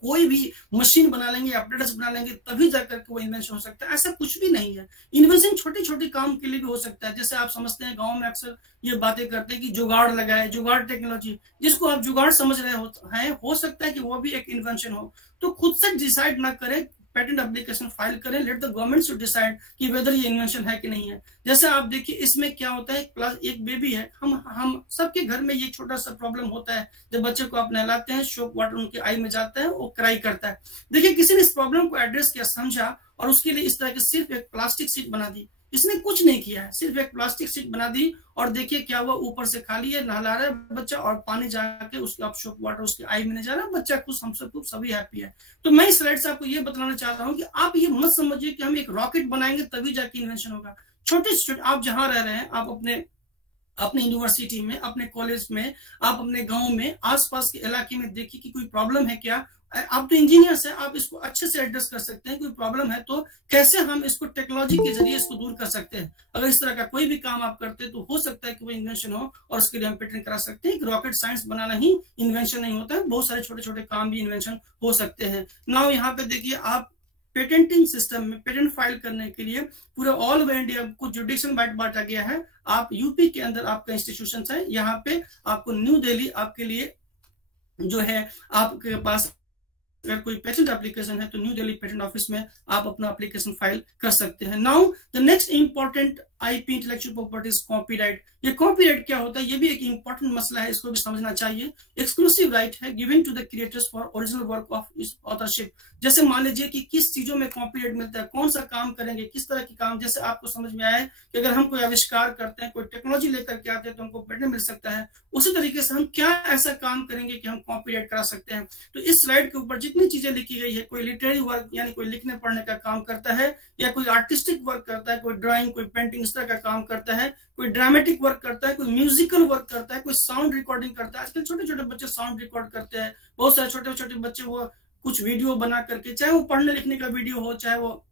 कोई भी मशीन बना लेंगे, एपरेटस बना लेंगे, तभी जाकर के वो इन्वेंशन हो सकता है। ऐसा कुछ भी नहीं है। इन्वेंशन छोटे छोटे काम के लिए भी हो सकता है। जैसे आप समझते हैं, गांव में अक्सर ये बातें करते हैं कि जुगाड़ लगाए, जुगाड़ टेक्नोलॉजी, जिसको आप जुगाड़ समझ रहे हैं, हो सकता है कि वो भी एक इन्वेंशन हो। तो खुद से डिसाइड ना करें, पेटेंट एप्लीकेशन फाइल करें, let the government to decide कि वेदर ये इन्वेंशन है कि नहीं है। जैसे आप देखिए, इसमें क्या होता है, एक बेबी है, हम सबके घर में ये छोटा सा प्रॉब्लम होता है। जब बच्चे को आप नहलाते हैं, शोक वाटर उनके आई में जाता है, वो क्राई करता है। देखिए, किसी ने इस प्रॉब्लम को एड्रेस किया, समझा, और उसके लिए इस तरह की सिर्फ एक प्लास्टिक सीट बना दी। इसने कुछ नहीं किया है, सिर्फ एक प्लास्टिक सीट बना दी, और देखिए क्या हुआ, ऊपर से खाली है, नहला रहा है बच्चा, और पानी जाके उसके आप शॉक वाटर उसके आई में नहीं जा रहा, बच्चा खुश, हम सब खुश, सभी हैप्पी है। तो मैं इस स्लाइड से आपको ये बताना चाह रहा हूँ कि आप ये मत समझिए कि हम एक रॉकेट बनाएंगे तभी जाके इन्वेंशन होगा। छोटे छोटे, आप जहां रह रहे हैं, आप अपने यूनिवर्सिटी में, अपने कॉलेज में, आप अपने गांव में, आसपास के इलाके में देखिए कि कोई प्रॉब्लम है क्या। आप तो इंजीनियर्स हैं, आप इसको अच्छे से एड्रेस कर सकते हैं। कोई प्रॉब्लम है तो कैसे हम इसको टेक्नोलॉजी के जरिए इसको दूर कर सकते हैं। अगर इस तरह का कोई भी काम आप करते हैं तो हो सकता है कि वो इन्वेंशन हो, और उसके लिए हम पेटेंट करा सकते हैं। रॉकेट साइंस बनाना ही इन्वेंशन नहीं होता है, बहुत सारे छोटे छोटे काम भी इन्वेंशन हो सकते हैं। नाउ यहाँ पे देखिए, आप पेटेंटिंग सिस्टम में पेटेंट फाइल करने के लिए पूरे ऑल ओवर इंडिया को जुडिक्शन बांटा गया है। आप यूपी के अंदर आपका इंस्टीट्यूशन है, यहाँ पे आपको न्यू दिल्ली आपके लिए जो है, आपके पास अगर कोई पेटेंट एप्लीकेशन है तो न्यू दिल्ली पेटेंट ऑफिस में आप अपना एप्लीकेशन फाइल कर सकते हैं। Now the next important IP intellectual property is copyright. ये कॉपीराइट क्या होता है, ये भी एक इंपॉर्टेंट मसला है, इसको भी समझना चाहिए। एक्सक्लूसिव राइट है given to the creators for original work of authorship. जैसे मान लीजिए कि किस चीजों में कॉपीराइट मिलता है, कौन सा काम करेंगे, किस तरह की काम। जैसे आपको समझ में आया है कि अगर हम कोई आविष्कार करते हैं, कोई टेक्नोलॉजी लेकर के आते हैं तो हमको पेटेंट मिल सकता है। उसी तरीके से हम क्या ऐसा काम करेंगे कि हम कॉपीराइट करा सकते हैं। तो इस स्लाइड के ऊपर जितनी चीजें लिखी गई है, कोई लिटरेरी वर्क यानी कोई लिखने पढ़ने का काम करता है, या कोई आर्टिस्टिक वर्क करता है, कोई ड्राइंग, कोई पेंटिंग, इस तरह का काम करता है, कोई ड्रामेटिक वर्क करता है, कोई म्यूजिकल वर्क करता है, कोई साउंड रिकॉर्डिंग करता है। आजकल छोटे छोटे बच्चे साउंड रिकॉर्ड करते हैं, बहुत सारे छोटे छोटे बच्चे वो कुछ वीडियो बना करके, चाहे वो पढ़ने लिखने का वीडियो हो, चाहे वो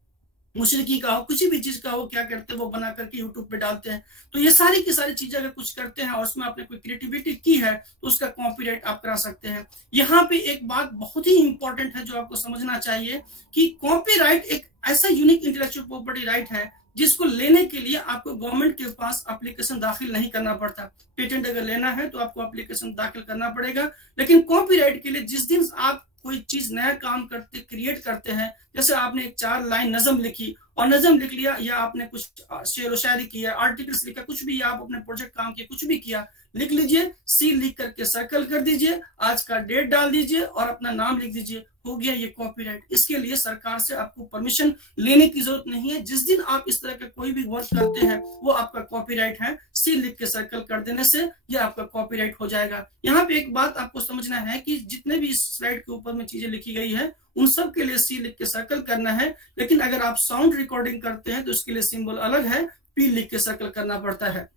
मौसीकी का हो, किसी भी चीज का हो, क्या करते हैं वो बना करके यूट्यूब पे डालते हैं। तो ये सारी की सारी चीजें अगर कुछ करते हैं और उसमें आपने कोई क्रिएटिविटी की है तो उसका कॉपीराइट आप करा सकते हैं। यहाँ पे एक बात बहुत ही इंपॉर्टेंट है जो आपको समझना चाहिए कि कॉपीराइट एक ऐसा यूनिक इंटेलेक्चुअल प्रॉपर्टी राइट है जिसको लेने के लिए आपको गवर्नमेंट के पास एप्लीकेशन दाखिल नहीं करना पड़ता। पेटेंट अगर लेना है तो आपको एप्लीकेशन दाखिल करना पड़ेगा, लेकिन कॉपीराइट के लिए जिस दिन आप कोई चीज नया काम करते, क्रिएट करते हैं, जैसे आपने एक 4 लाइन नज्म लिखी और नज्म लिख लिया, या आपने कुछ शेर व शायरी किया, आर्टिकल्स लिखा, कुछ भी, या आप अपने प्रोजेक्ट काम किया, कुछ भी किया, लिख लीजिए, सी लिख करके सर्कल कर दीजिए, आज का डेट डाल दीजिए और अपना नाम लिख दीजिए, हो गया ये कॉपीराइट। इसके लिए सरकार से आपको परमिशन लेने की जरूरत नहीं है। जिस दिन आप इस तरह का कोई भी वर्क करते हैं वो आपका कॉपीराइट है, सी लिख के सर्कल कर देने से ये आपका कॉपीराइट हो जाएगा। यहाँ पे एक बात आपको समझना है कि जितने भी इस स्लाइड के ऊपर में चीजें लिखी गई है उन सब के लिए सी लिख के सर्कल करना है, लेकिन अगर आप साउंड रिकॉर्डिंग करते हैं तो उसके लिए सिंबल अलग है, पी लिख के सर्कल करना पड़ता है।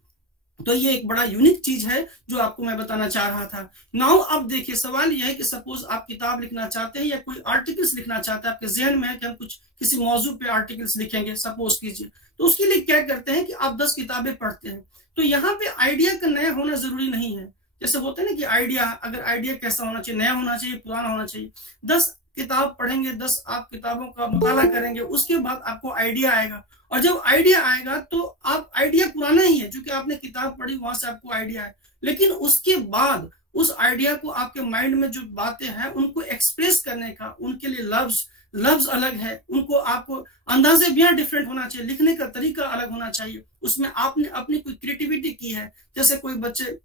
तो ये एक बड़ा यूनिक चीज है जो आपको मैं बताना चाह रहा था। नाउ अब देखिए, सवाल यह है कि सपोज आप किताब लिखना चाहते हैं या कोई आर्टिकल्स लिखना चाहते हैं, आपके जहन में है कि हम कुछ किसी मौजू पे आर्टिकल्स लिखेंगे, सपोज कीजिए, तो उसके लिए क्या करते हैं कि आप 10 किताबें पढ़ते हैं। तो यहाँ पे आइडिया का नया होना जरूरी नहीं है। जैसे होता है ना कि आइडिया, अगर आइडिया कैसा होना चाहिए, नया होना चाहिए, पुराना होना चाहिए। 10 किताब पढ़ेंगे, 10 आप किताबों का मुताला करेंगे, उसके बाद आपको आइडिया आएगा, और जब आइडिया आएगा तो आप, आइडिया पुराना ही है क्योंकि आपने किताब पढ़ी, वहां से आपको आइडिया है, लेकिन उसके बाद उस आइडिया को आपके माइंड में जो बातें हैं उनको एक्सप्रेस करने का, उनके लिए लफ्ज अलग है, उनको आपको अंदाजे भी डिफरेंट होना चाहिए, लिखने का तरीका अलग होना चाहिए, उसमें आपने अपनी कोई क्रिएटिविटी की है। जैसे कोई बच्चे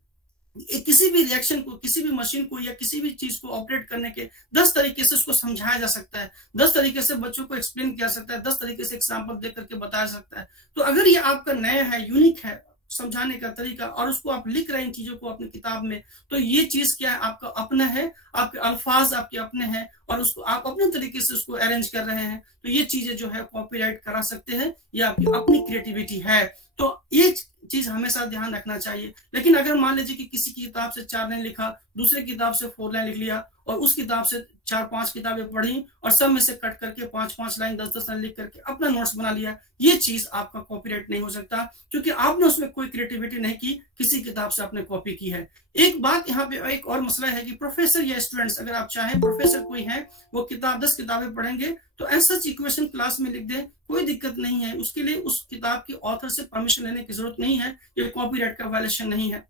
किसी भी रिएक्शन को, किसी भी मशीन को या किसी भी चीज को ऑपरेट करने के 10 तरीके से उसको समझाया जा सकता है, 10 तरीके से बच्चों को एक्सप्लेन किया सकता है, 10 तरीके से एग्जाम्पल दे करके बताया सकता है। तो अगर ये आपका नया है, यूनिक है समझाने का तरीका, और उसको आप लिख रहे हैं इन चीजों को अपनी किताब में, तो ये चीज क्या है, आपका अपना है, आपके अल्फाज आपके अपने हैं और उसको आप अपने तरीके से उसको अरेंज कर रहे हैं, तो ये चीजें जो है कॉपीराइट करा सकते हैं, ये आपकी अपनी क्रिएटिविटी है। तो ये चीज हमेशा ध्यान रखना चाहिए। लेकिन अगर मान लीजिए कि किसी की किताब से 4 लाइन लिखा, दूसरी किताब से 4 लाइन लिख लिया, और उस किताब से 4-5 किताबें पढ़ी और सब में से कट करके 5-5 लाइन, 10-10 लाइन लिख करके अपना नोट्स बना लिया, ये चीज आपका कॉपीराइट नहीं हो सकता, क्योंकि आपने उसमें कोई क्रिएटिविटी नहीं की, किसी किताब से आपने कॉपी की है। एक बात यहाँ पे एक और मसला है कि प्रोफेसर या स्टूडेंट्स, अगर आप चाहें, प्रोफेसर कोई है, वो किताब 10 किताबें पढ़ेंगे तो ऐसा इक्वेशन क्लास में लिख दे, कोई दिक्कत नहीं है, उसके लिए उस किताब के ऑथर से परमिशन लेने की जरूरत नहीं है, ये कॉपीराइट का वायलेशन नहीं है।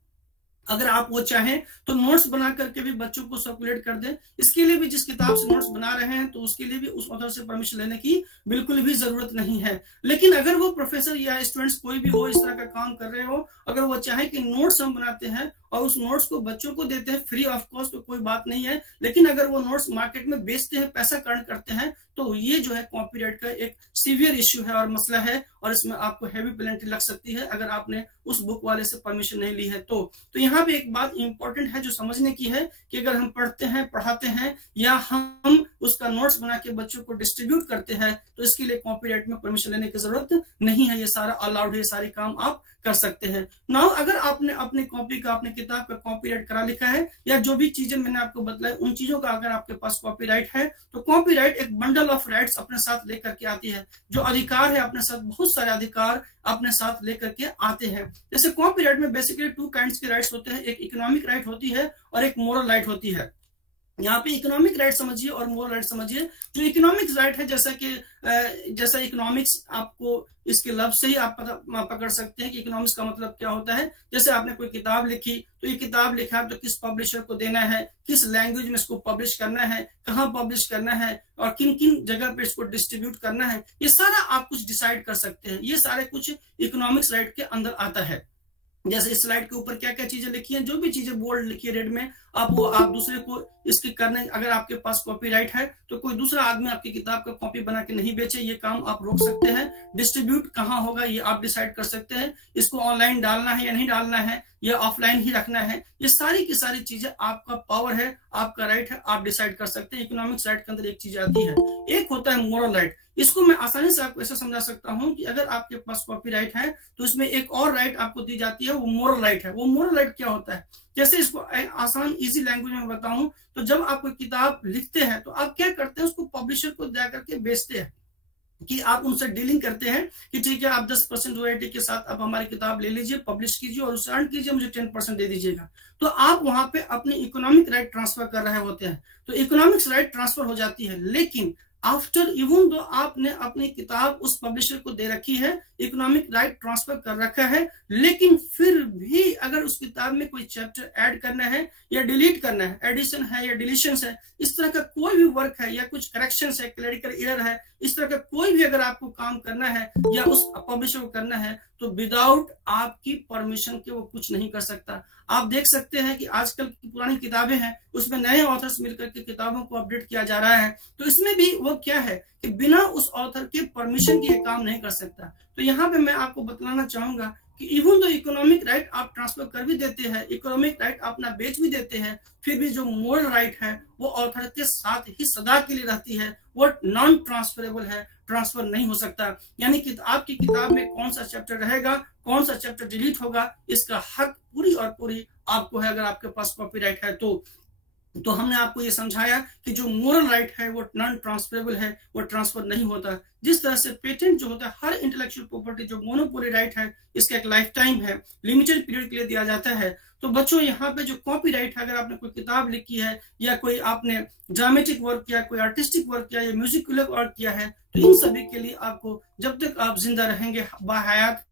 अगर आप वो चाहें तो नोट्स बना करके भी बच्चों को सर्कुलेट कर दें, इसके लिए भी जिस किताब से नोट्स बना रहे हैं तो उसके लिए भी उस ऑथर से परमिशन लेने की बिल्कुल भी जरूरत नहीं है। लेकिन अगर वो प्रोफेसर या स्टूडेंट्स कोई भी हो, इस तरह का काम कर रहे हो, अगर वो चाहे कि नोट्स हम बनाते हैं और उस नोट्स को बच्चों को देते हैं फ्री ऑफ कॉस्ट, तो कोई बात नहीं है, लेकिन अगर वो नोट्स मार्केट में बेचते हैं, पैसा अर्न करते हैं, तो ये जो है कॉपीराइट का एक सीवियर इश्यू है और मसला है, और इसमें आपको हैवी पेनल्टी लग सकती है अगर आपने उस बुक वाले से परमिशन नहीं ली है। तो यहाँ पे एक बात इंपॉर्टेंट है जो समझने की है कि अगर हम पढ़ते हैं, पढ़ाते हैं, या हम उसका नोट्स बना के बच्चों को डिस्ट्रीब्यूट करते हैं, तो इसके लिए कॉपीराइट में परमिशन लेने की जरूरत नहीं है, ये सारा अलाउड है, ये सारे काम आप कर सकते हैं। नाउ अगर आपने अपनी कॉपी का, अपने किताब का कॉपीराइट करा लिखा है, या जो भी चीजें मैंने आपको बतलाई उन चीजों का अगर आपके पास कॉपीराइट है, तो कॉपीराइट एक बंडल ऑफ राइट्स अपने साथ लेकर के आती है, जो अधिकार है अपने साथ, बहुत सारे अधिकार अपने साथ लेकर के आते हैं। जैसे कॉपीराइट में बेसिकली 2 काइंड्स के राइट्स होते हैं, एक इकोनॉमिक राइट होती है और एक मोरल राइट होती है। यहाँ पे इकोनॉमिक राइट समझिए और मोरल राइट समझिए। जो इकोनॉमिक राइट है, जैसा इकोनॉमिक्स आपको इसके लफ्ज से ही आप पकड़ सकते हैं कि इकोनॉमिक्स का मतलब क्या होता है। जैसे आपने कोई किताब लिखी, तो ये किताब लिखा तो किस पब्लिशर को देना है, किस लैंग्वेज में इसको पब्लिश करना है, कहाँ पब्लिश करना है और किन किन जगह पे इसको डिस्ट्रीब्यूट करना है, ये सारा आप कुछ डिसाइड कर सकते हैं। ये सारे कुछ इकोनॉमिक्स राइट के अंदर आता है। जैसे इस स्लाइड के ऊपर क्या क्या चीजें लिखी हैं, जो भी चीजें बोल्ड लिखी है रेड में, आप दूसरे को इसके करने, अगर आपके पास कॉपीराइट है तो कोई दूसरा आदमी आपकी किताब का कॉपी बना के नहीं बेचे, ये काम आप रोक सकते हैं। डिस्ट्रीब्यूट कहाँ होगा ये आप डिसाइड कर सकते हैं। इसको ऑनलाइन डालना है या नहीं डालना है, या ऑफलाइन ही रखना है, ये सारी की सारी चीजें आपका पावर है, आपका राइट है, आप डिसाइड कर सकते हैं। इकोनॉमिक्स राइट के अंदर एक चीज आती है, एक होता है मोरल राइट। इसको मैं आसानी से आपको ऐसा समझा सकता हूं कि अगर आपके पास कॉपीराइट है तो इसमें एक और राइट आपको दी जाती है, वो मोरल राइट है। वो मोरल राइट क्या होता है, जैसे इसको आसान इजी लैंग्वेज में बताऊं तो जब आप कोई किताब लिखते हैं तो आप क्या करते हैं, उसको पब्लिशर को दे करके बेचते हैं, कि आप उनसे डीलिंग करते हैं कि ठीक है आप 10% रॉयल्टी के साथ आप हमारी किताब ले लीजिए, पब्लिश कीजिए और उसे अर्न कीजिए, मुझे 10% दे दीजिएगा। तो आप वहां पे अपनी इकोनॉमिक राइट ट्रांसफर कर रहे होते हैं, तो इकोनॉमिक्स राइट ट्रांसफर हो जाती है। लेकिन आफ्टर इवन दो आपने अपनी किताब उस पब्लिशर को दे रखी है, इकोनॉमिक राइट ट्रांसफर कर रखा है, लेकिन फिर भी अगर उस किताब में कोई चैप्टर ऐड करना है या डिलीट करना है, एडिशन है या डिलीशन है, इस तरह का कोई भी वर्क है या कुछ करेक्शन है, क्लरिकल एरर है, इस तरह का कोई भी अगर आपको काम करना है या उस पब्लिशर को करना है, तो विदाउट आपकी परमिशन के वो कुछ नहीं कर सकता। आप देख सकते हैं कि आजकल की पुरानी किताबें हैं, उसमें नए ऑथर्स मिलकर के किताबों को अपडेट किया जा रहा है, तो इसमें भी वो क्या है कि बिना उस ऑथर के परमिशन के काम नहीं कर सकता। तो यहाँ पे मैं आपको बतलाना चाहूंगा कि इवन तो इकोनॉमिक राइट आप ट्रांसफर कर भी देते हैं, इकोनॉमिक राइट अपना बेच भी देते हैं, फिर भी जो मोरल राइट है वो ऑथर के साथ ही सदा के लिए रहती है, वो नॉन ट्रांसफरेबल है, ट्रांसफर नहीं हो सकता। यानी कि आपकी किताब में कौन सा चैप्टर रहेगा, कौन सा चैप्टर डिलीट होगा, इसका हक पूरी और पूरी आपको है, अगर आपके पास कॉपीराइट है तो हमने आपको ये समझाया कि जो मोरल राइट है वो नॉन ट्रांसफरेबल है, वो ट्रांसफर नहीं होता। जिस तरह से पेटेंट जो होता है, हर इंटेलेक्चुअल प्रॉपर्टी जो मोनोपोली राइट है, इसका एक लाइफ टाइम है, लिमिटेड पीरियड के लिए दिया जाता है। तो बच्चों यहाँ पे जो कॉपीराइट है, अगर आपने कोई किताब लिखी है या कोई आपने ड्रामेटिक वर्क किया, कोई आर्टिस्टिक वर्क किया या म्यूजिकल वर्क किया है, तो इन सभी के लिए आपको जब तक आप जिंदा रहेंगे बाहयात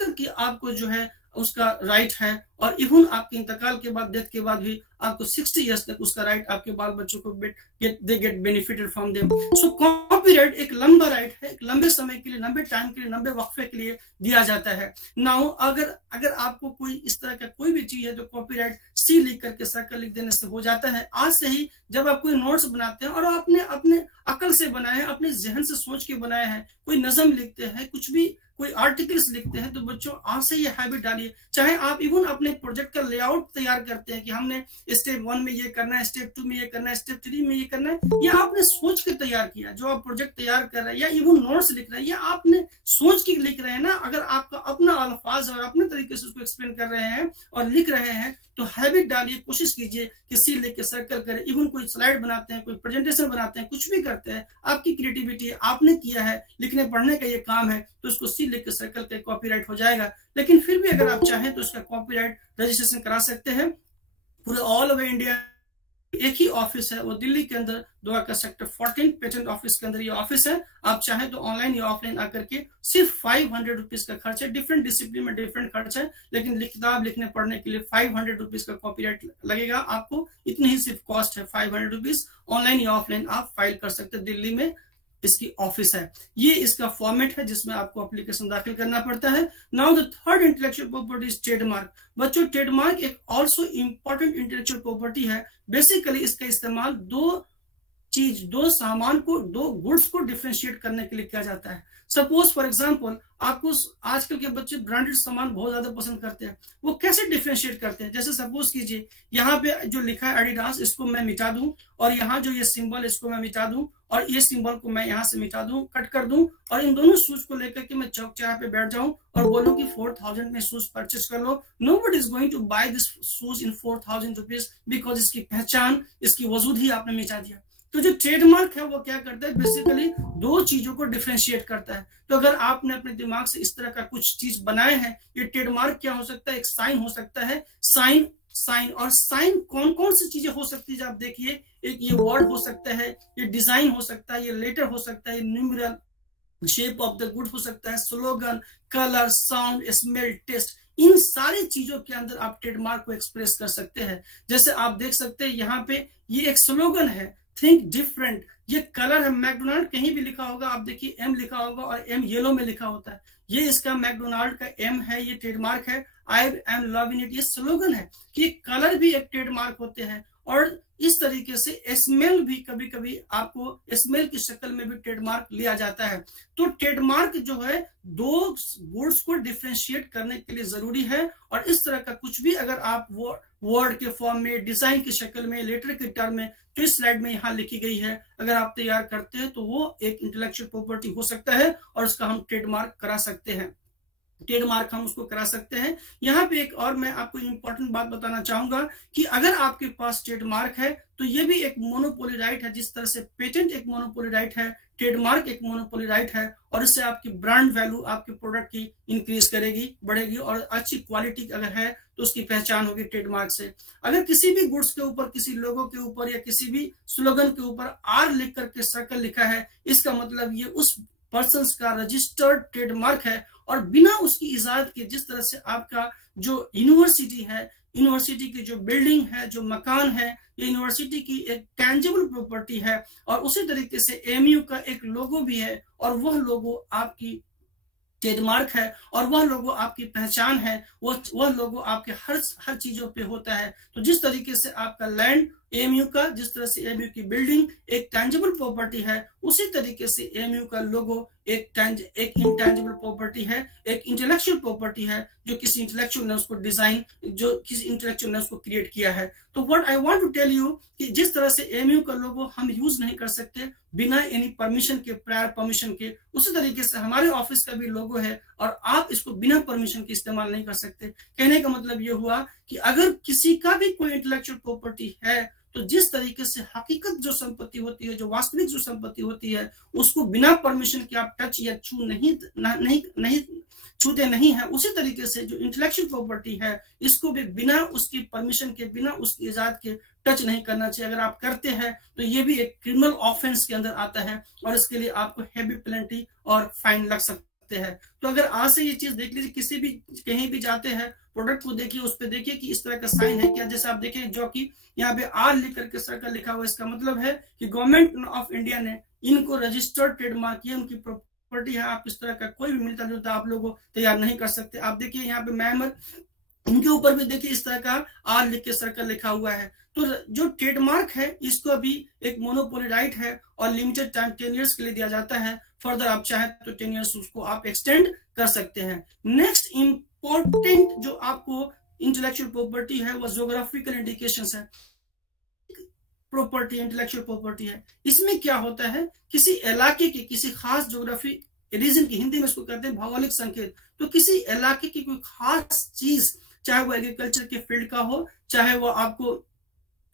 तक कि आपको जो है उसका राइट है, और इवन आपके इंतकाल के बाद, डेथ के बाद भी आपको 60 इयर्स तक उसका राइट आपके बाल बच्चों को they get benefited from them. So copyright एक लंबा राइट है, एक लंबे समय के लिए, लंबे टाइम के लिए, लंबे वक्फे के लिए दिया जाता है। नाउ अगर आपको कोई इस तरह का कोई भी चीज है तो कॉपीराइट सी लिख करके सर्कल लिख देने से हो जाता है। आज से ही जब आप कोई नोट्स बनाते हैं और आपने अपने अकल से बनाए हैं, अपने जहन से सोच के बनाए हैं, कोई नज्म लिखते हैं, कुछ भी कोई आर्टिकल्स लिखते हैं, तो बच्चों आज से ये हैबिट डालिए। चाहे आप इवन अपने प्रोजेक्ट का लेआउट तैयार करते हैं कि हमने स्टेप 1 में ये करना है, स्टेप 2 में ये करना है, स्टेप 3 में ये करना है, या आपने सोच के तैयार किया, जो आप प्रोजेक्ट तैयार कर रहे हैं या इवन नोट्स लिख रहे हैं, या आपने सोच के लिख रहे हैं ना, अगर आपका अपना अल्फाज और अपने तरीके से उसको एक्सप्लेन कर रहे हैं और लिख रहे हैं, तो हैबिट डालिए, कोशिश कीजिए कि सी लिख के सर्कल करें। इवन कोई स्लाइड बनाते हैं, कोई प्रेजेंटेशन बनाते हैं, कुछ भी करते हैं, आपकी क्रिएटिविटी है, आपने किया है, लिखने पढ़ने का ये काम है, तो उसको सी लिख के सर्कल के कॉपीराइट हो जाएगा। लेकिन फिर भी अगर आप चाहें तो इसका कॉपीराइट रजिस्ट्रेशन करा सकते हैं। पूरे ऑल ओवर इंडिया एक ही ऑफिस है, वो दिल्ली के अंदर द्वारका सेक्टर 14 पेटेंट ऑफिस के अंदर ये ऑफिस है। आप चाहें तो ऑनलाइन या ऑफलाइन आकर के सिर्फ 500 रुपीज का खर्च है। डिफरेंट डिसिप्लिन में डिफरेंट खर्च है, लेकिन किताब लिखने पढ़ने के लिए 500 रुपीज का कॉपीराइट लगेगा आपको, इतनी ही सिर्फ कॉस्ट है 500 रुपीज। ऑनलाइन या ऑफलाइन आप फाइल कर सकते हैं, दिल्ली में इसकी ऑफिस है। ये इसका फॉर्मेट है जिसमें आपको एप्लीकेशन दाखिल करना पड़ता है। Now the third intellectual property is trademark. बच्चों ट्रेडमार्क एक ऑल्सो इंपॉर्टेंट इंटेलेक्चुअल प्रॉपर्टी है। बेसिकली इसका इस्तेमाल दो सामान को, दो गुड्स को डिफरेंशिएट करने के लिए किया जाता है। सपोज फॉर एग्जांपल आपको आजकल के बच्चे ब्रांडेड सामान बहुत ज्यादा पसंद करते हैं, वो कैसे डिफरेंशिएट करते हैं? जैसे सपोज कीजिए यहाँ पे जो लिखा है एडिडास, इसको मैं मिटा दूं, और यहाँ जो ये सिंबल इसको मैं मिटा दूं, और ये सिंबल को मैं यहाँ से मिटा दूं, कट कर दूं, और इन दोनों शूज को लेकर के मैं चौक चौराहे पे बैठ जाऊं और बोलूं कि 4000 में शूज परचेस कर लो। Nobody is going to buy this shoes in 4000 rupees, because इसकी पहचान, इसकी वजूद ही आपने मिटा दिया। तो जो ट्रेडमार्क है वो क्या करता है? बेसिकली दो चीजों को डिफरेंशिएट करता है। तो अगर आपने अपने दिमाग से इस तरह का कुछ चीज बनाए हैं, ये ट्रेडमार्क क्या हो सकता है? एक साइन हो सकता है। साइन साइन, और साइन कौन कौन सी चीजें हो सकती है आप देखिए, एक ये वर्ड हो सकता है, ये डिजाइन हो सकता है, ये लेटर हो सकता है, ये numeral, shape of the good हो सकता है, slogan, colour, sound, smell, taste, इन सारी चीजों के अंदर आप ट्रेडमार्क को एक्सप्रेस कर सकते हैं। जैसे आप देख सकते हैं यहाँ पे ये एक स्लोगन है, थिंक डिफरेंट, ये कलर है, मैकडोनाल्ड कहीं भी लिखा होगा आप देखिए एम लिखा होगा और एम येलो में लिखा होता है, ये इसका मैकडोनाल्ड का एम है, ये ट्रेडमार्क है। आई एम लविंग इट, ये स्लोगन है कि कलर भी एक ट्रेडमार्क होते हैं। और इस तरीके से स्मेल भी कभी कभी आपको स्मेल की शक्ल में भी ट्रेडमार्क लिया जाता है। तो ट्रेडमार्क जो है दो गुड्स को डिफरेंशिएट करने के लिए जरूरी है, और इस तरह का कुछ भी अगर आप वो वर्ड के फॉर्म में, डिजाइन की शक्ल में, लेटर के टर्म में, जो इस स्लाइड में यहाँ लिखी गई है, अगर आप तैयार करते हैं तो वो एक इंटेलेक्चुअल प्रॉपर्टी हो सकता है और उसका हम ट्रेडमार्क करा सकते हैं, ट्रेडमार्क हम उसको करा सकते हैं। यहाँ पे एक और मैं आपको इंपॉर्टेंट बात बताना चाहूंगा कि अगर आपके पास ट्रेडमार्क है तो ये भी एक मोनोपोली राइट है, जिस तरह से पेटेंट एक मोनोपोली राइट है, ट्रेडमार्क एक मोनोपोली राइट है, और इससे आपकी ब्रांड वैल्यू आपके प्रोडक्ट की इंक्रीज करेगी, बढ़ेगी, और अच्छी क्वालिटी अगर है तो उसकी पहचान होगी ट्रेडमार्क से। अगर किसी भी गुड्स के ऊपर, किसी लोगो के ऊपर या किसी भी स्लोगन के ऊपर आर लिख करके सर्कल लिखा है, इसका मतलब ये उस पर्सन का रजिस्टर्ड ट्रेडमार्क है, और बिना उसकी इजाजत के, जिस तरह से आपका जो यूनिवर्सिटी है, यूनिवर्सिटी की जो बिल्डिंग है, जो मकान है, ये यूनिवर्सिटी की एक टैंजिबल प्रॉपर्टी है, और उसी तरीके से एमयू का एक लोगो भी है, और वह लोगो आपकी ट्रेडमार्क है, और वह लोगो आपकी पहचान है, वह लोगो आपके हर चीजों पे होता है। तो जिस तरीके से आपका लैंड एमयू का, जिस तरह से एमयू की बिल्डिंग एक टैंजिबल प्रॉपर्टी है, उसी तरीके से एमयू का लोगो एक इंटैंजिबल प्रॉपर्टी है, एक इंटेलेक्चुअल प्रॉपर्टी है, जो किसी इंटेलेक्चुअल ने उसको डिजाइन, जो किसी इंटेलेक्चुअल ने उसको क्रिएट किया है। तो what I want to tell you कि जिस तरह से एमयू का लोगो हम यूज नहीं कर सकते बिना एनी परमिशन के, प्रायर परमिशन के, उसी तरीके से हमारे ऑफिस का भी लोगो है और आप इसको बिना परमिशन के इस्तेमाल नहीं कर सकते। कहने का मतलब ये हुआ कि अगर किसी का भी कोई इंटेलेक्चुअल प्रॉपर्टी है तो जिस तरीके से हकीकत जो संपत्ति होती है, जो वास्तविक जो संपत्ति होती है, उसको बिना परमिशन के आप टच या छू नहीं छूते नहीं है, उसी तरीके से जो इंटेलेक्चुअल प्रॉपर्टी है इसको भी बिना उसकी परमिशन के, बिना उसकी इजाजत के टच नहीं करना चाहिए। अगर आप करते हैं तो ये भी एक क्रिमिनल ऑफेंस के अंदर आता है और इसके लिए आपको हैवी पेनल्टी और फाइन लग सकते हैं। तो अगर आज से ये चीज देख लीजिए, किसी भी कहीं भी जाते हैं, प्रोडक्ट को देखिए, उस पर देखिए कि इस तरह का साइन है क्या। जैसे आप देखें जो कि यहाँ पे आर लिख करके सर्कल लिखा हुआ, इसका मतलब है कि गवर्नमेंट ऑफ इंडिया ने इनको रजिस्टर्ड ट्रेडमार्क किया, उनकी प्रॉपर्टी है। आप इस तरह का कोई भी मिलता जुलता आप लोगों तैयार नहीं कर सकते। आप देखिए यहाँ पे म्यांमार, इनके ऊपर भी देखिए इस तरह का आर लिख के सर्कल लिखा हुआ है। तो जो ट्रेडमार्क है इसको अभी एक मोनोपोली राइट है और लिमिटेड टाइम 10 इयर्स के लिए दिया जाता है। फर्दर आप चाहे तो 10 इयर्स उसको आप एक्सटेंड कर सकते हैं। नेक्स्ट इंपॉर्टेंट जो आपको इंटेलेक्चुअल प्रॉपर्टी है वो ज्योग्राफिकल इंडिकेशंस है। प्रॉपर्टी इंटेलेक्चुअल प्रॉपर्टी है, इसमें क्या होता है, किसी इलाके की, किसी खास ज्योग्राफी रीजन की, हिंदी में इसको कहते हैं भौगोलिक संकेत। तो किसी इलाके की कोई खास चीज, चाहे वो एग्रीकल्चर के फील्ड का हो, चाहे वो आपको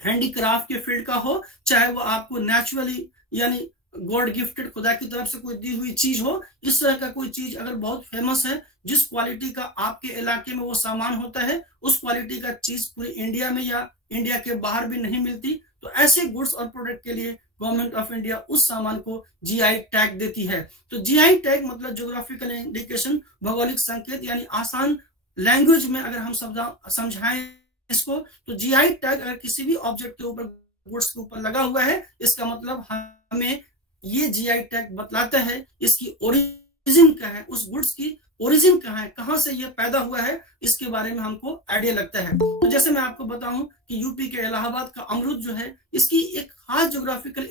हैंडीक्राफ्ट के फील्ड का हो, चाहे वो आपको नेचुरली यानी गॉड गिफ्टेड, खुदा की तरफ से कोई दी हुई चीज हो, इस तरह का कोई चीज अगर बहुत फेमस है, जिस क्वालिटी का आपके इलाके में वो सामान होता है, उस क्वालिटी का चीज पूरी इंडिया में या इंडिया के बाहर भी नहीं मिलती, तो ऐसे गुड्स और प्रोडक्ट के लिए गवर्नमेंट ऑफ इंडिया उस सामान को जीआई टैग देती है। तो जीआई टैग मतलब ज्योग्राफिकल इंडिकेशन, भौगोलिक संकेत, यानी आसान लैंग्वेज में अगर हम समझाएं इसको, तो जीआई टैग अगर किसी भी ऑब्जेक्ट के ऊपर, गुड्स के ऊपर लगा हुआ है, इसका मतलब हमें ये जीआई टैग बतलाता है इसकी ओरिजिन क्या है, उस गुड्स की ओरिजिन कहाँ है, कहां से ये पैदा हुआ है, इसके बारे में हमको आइडिया लगता है। तो जैसे मैं आपको बताऊं कि यूपी के इलाहाबाद का अमरूद जो है, इसकी एक खास ज्योग्राफिकल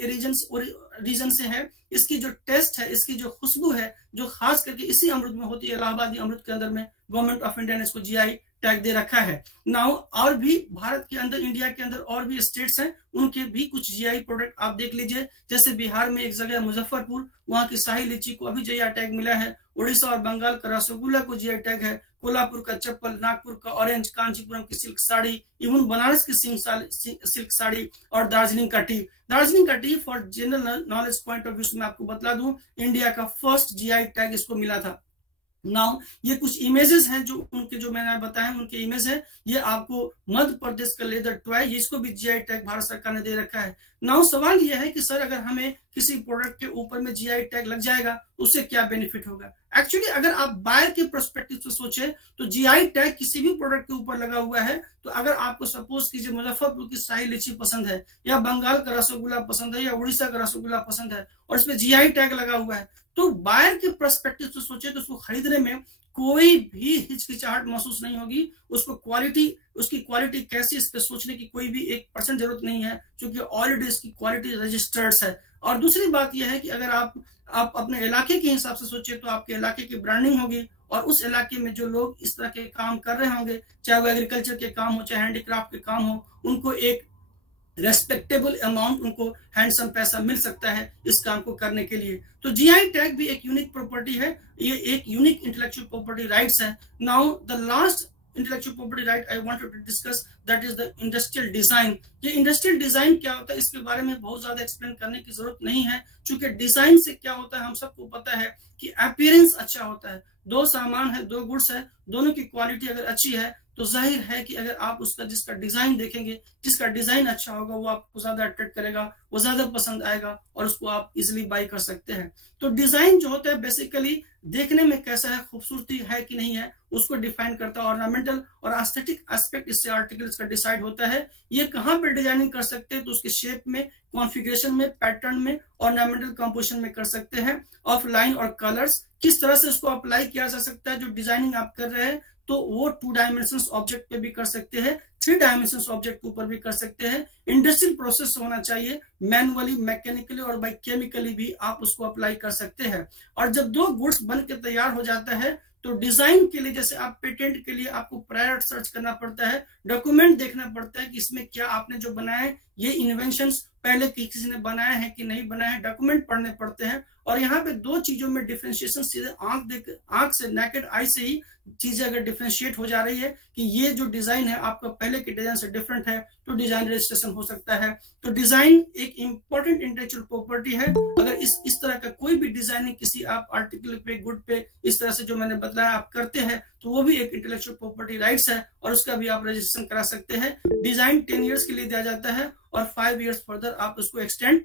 रीजन से है। इसकी जो टेस्ट है, इसकी जो खुशबू है, जो खास करके इसी अमरूद में होती है, इलाहाबादी अमरूद के अंदर में गवर्नमेंट ऑफ इंडिया ने इसको जीआई टैग दे रखा है। नाउ और भी भारत के अंदर, इंडिया के अंदर और भी स्टेट्स हैं, उनके भी कुछ जीआई प्रोडक्ट आप देख लीजिए। जैसे बिहार में एक जगह मुजफ्फरपुर, वहां की शाही लीची को अभी जीआई टैग मिला है। उड़ीसा और बंगाल का रसगुल्ला को जीआई टैग है। कोल्हापुर का चप्पल, नागपुर का ऑरेंज, कांचीपुरम की सिल्क साड़ी, इवन बनारस की सिल्क साड़ी और दार्जिलिंग का टी। दार्जिलिंग का T for general knowledge point of view से मैं आपको बतला दूं, इंडिया का फर्स्ट जीआई टैग इसको मिला था। नाउ ये कुछ इमेजेस हैं जो उनके, जो मैंने बताया उनके इमेज है। ये आपको मध्य प्रदेश का लेदर टॉय, इसको भी जीआई टैग भारत सरकार ने दे रखा है। नाउ सवाल ये है कि सर अगर हमें किसी प्रोडक्ट के ऊपर में जीआई टैग लग जाएगा उससे क्या बेनिफिट होगा? एक्चुअली अगर आप बायर के पर्सपेक्टिव से सोचे तो जीआई टैग किसी भी प्रोडक्ट के ऊपर लगा हुआ है, तो अगर आपको सपोज कीजिए मुजफ्फरपुर की शाही लीची पसंद है, या बंगाल का रसगुल्ला पसंद है, या उड़ीसा का रसगुल्ला पसंद है, और इसमें जीआई टैग लगा हुआ है, तो बायर के पर्सपेक्टिव से सोचे तो उसको खरीदने में कोई भी हिचकिचाहट महसूस नहीं होगी। उसको उसकी क्वालिटी कैसी, इस पे सोचने की कोई भी 1% जरूरत नहीं है, क्योंकि ऑलरेडी इसकी क्वालिटी रजिस्टर्ड है। और दूसरी बात यह है कि अगर आप अपने इलाके के हिसाब से सोचे तो आपके इलाके की ब्रांडिंग होगी, और उस इलाके में जो लोग इस तरह के काम कर रहे होंगे, चाहे वो एग्रीकल्चर के काम हो, चाहे हैंडीक्राफ्ट के काम हो, उनको एक रेस्पेक्टेबल अमाउंट, उनको हैंडसम पैसा मिल सकता है इस काम को करने के लिए। तो जीआई टैग भी एक यूनिक प्रॉपर्टी है, ये एक यूनिक इंटेलेक्चुअल प्रॉपर्टी राइट्स है। Now the last intellectual property right I wanted to discuss, that is the industrial design. ये इंडस्ट्रियल डिजाइन क्या होता है इसके बारे में बहुत ज्यादा एक्सप्लेन करने की जरूरत नहीं है, क्योंकि डिजाइन से क्या होता है हम सबको पता है कि अपीयरेंस अच्छा होता है। दो सामान है, दो गुड्स है, दोनों की क्वालिटी अगर अच्छी है तो जाहिर है कि अगर आप उसका जिसका डिजाइन देखेंगे, जिसका डिजाइन अच्छा होगा वो आपको ज्यादा अट्रैक्ट करेगा, वो ज्यादा पसंद आएगा, और उसको आप इजिली बाय कर सकते हैं। तो डिजाइन जो होता है बेसिकली देखने में कैसा है, खूबसूरती है कि नहीं है, उसको डिफाइन करता है। ऑर्नामेंटल और एस्थेटिक एस्पेक्ट इससे आर्टिकल्स का डिसाइड होता है। ये कहाँ पे डिजाइनिंग कर सकते हैं, तो उसके शेप में, कॉन्फ़िगरेशन में, पैटर्न में, ऑर्नामेंटल कंपोजिशन में कर सकते हैं। ऑफ लाइन और कलर्स, किस तरह से उसको अप्लाई किया जा सकता है, जो डिजाइनिंग आप कर रहे हैं तो वो 2 डायमेंशंस ऑब्जेक्ट पे भी कर सकते हैं, 3 डायमेंशंस ऑब्जेक्ट के ऊपर भी कर सकते हैं। इंडस्ट्रियल प्रोसेस होना चाहिए, मैनुअली, मैकेनिकली और बाय केमिकली भी आप उसको अप्लाई कर सकते हैं। और जब 2 गुड्स बन के तैयार हो जाता है तो डिजाइन के लिए, जैसे आप पेटेंट के लिए आपको प्रायर सर्च करना पड़ता है, डॉक्यूमेंट देखना पड़ता है कि इसमें क्या आपने जो बनाया है ये इन्वेंशंस पहले किसी ने बनाया है कि नहीं बनाया है, डॉक्यूमेंट पढ़ने पड़ते हैं। और यहाँ पे 2 चीजों में डिफरेंशिएशन सीधे आंख से, नेकेड आई से ही चीजें अगर डिफरेंशिएट हो जा रही है कि ये जो डिजाइन है आपका पहले के डिजाइन से डिफरेंट है, तो डिजाइन रजिस्ट्रेशन हो सकता है। तो डिजाइन एक इंपॉर्टेंट इंटेलेक्चुअल प्रॉपर्टी है। अगर इस तरह का कोई भी डिजाइनिंग किसी आप आर्टिकल पे, गुड पे, इस तरह से जो मैंने बताया आप करते हैं, तो वो भी एक इंटेलेक्चुअल प्रॉपर्टी राइट्स है, और उसका भी आप रजिस्ट्रेशन करा सकते हैं। डिजाइन 10 ईयर्स के लिए दिया जाता है, और 5 ईयर्स फर्दर आप उसको एक्सटेंड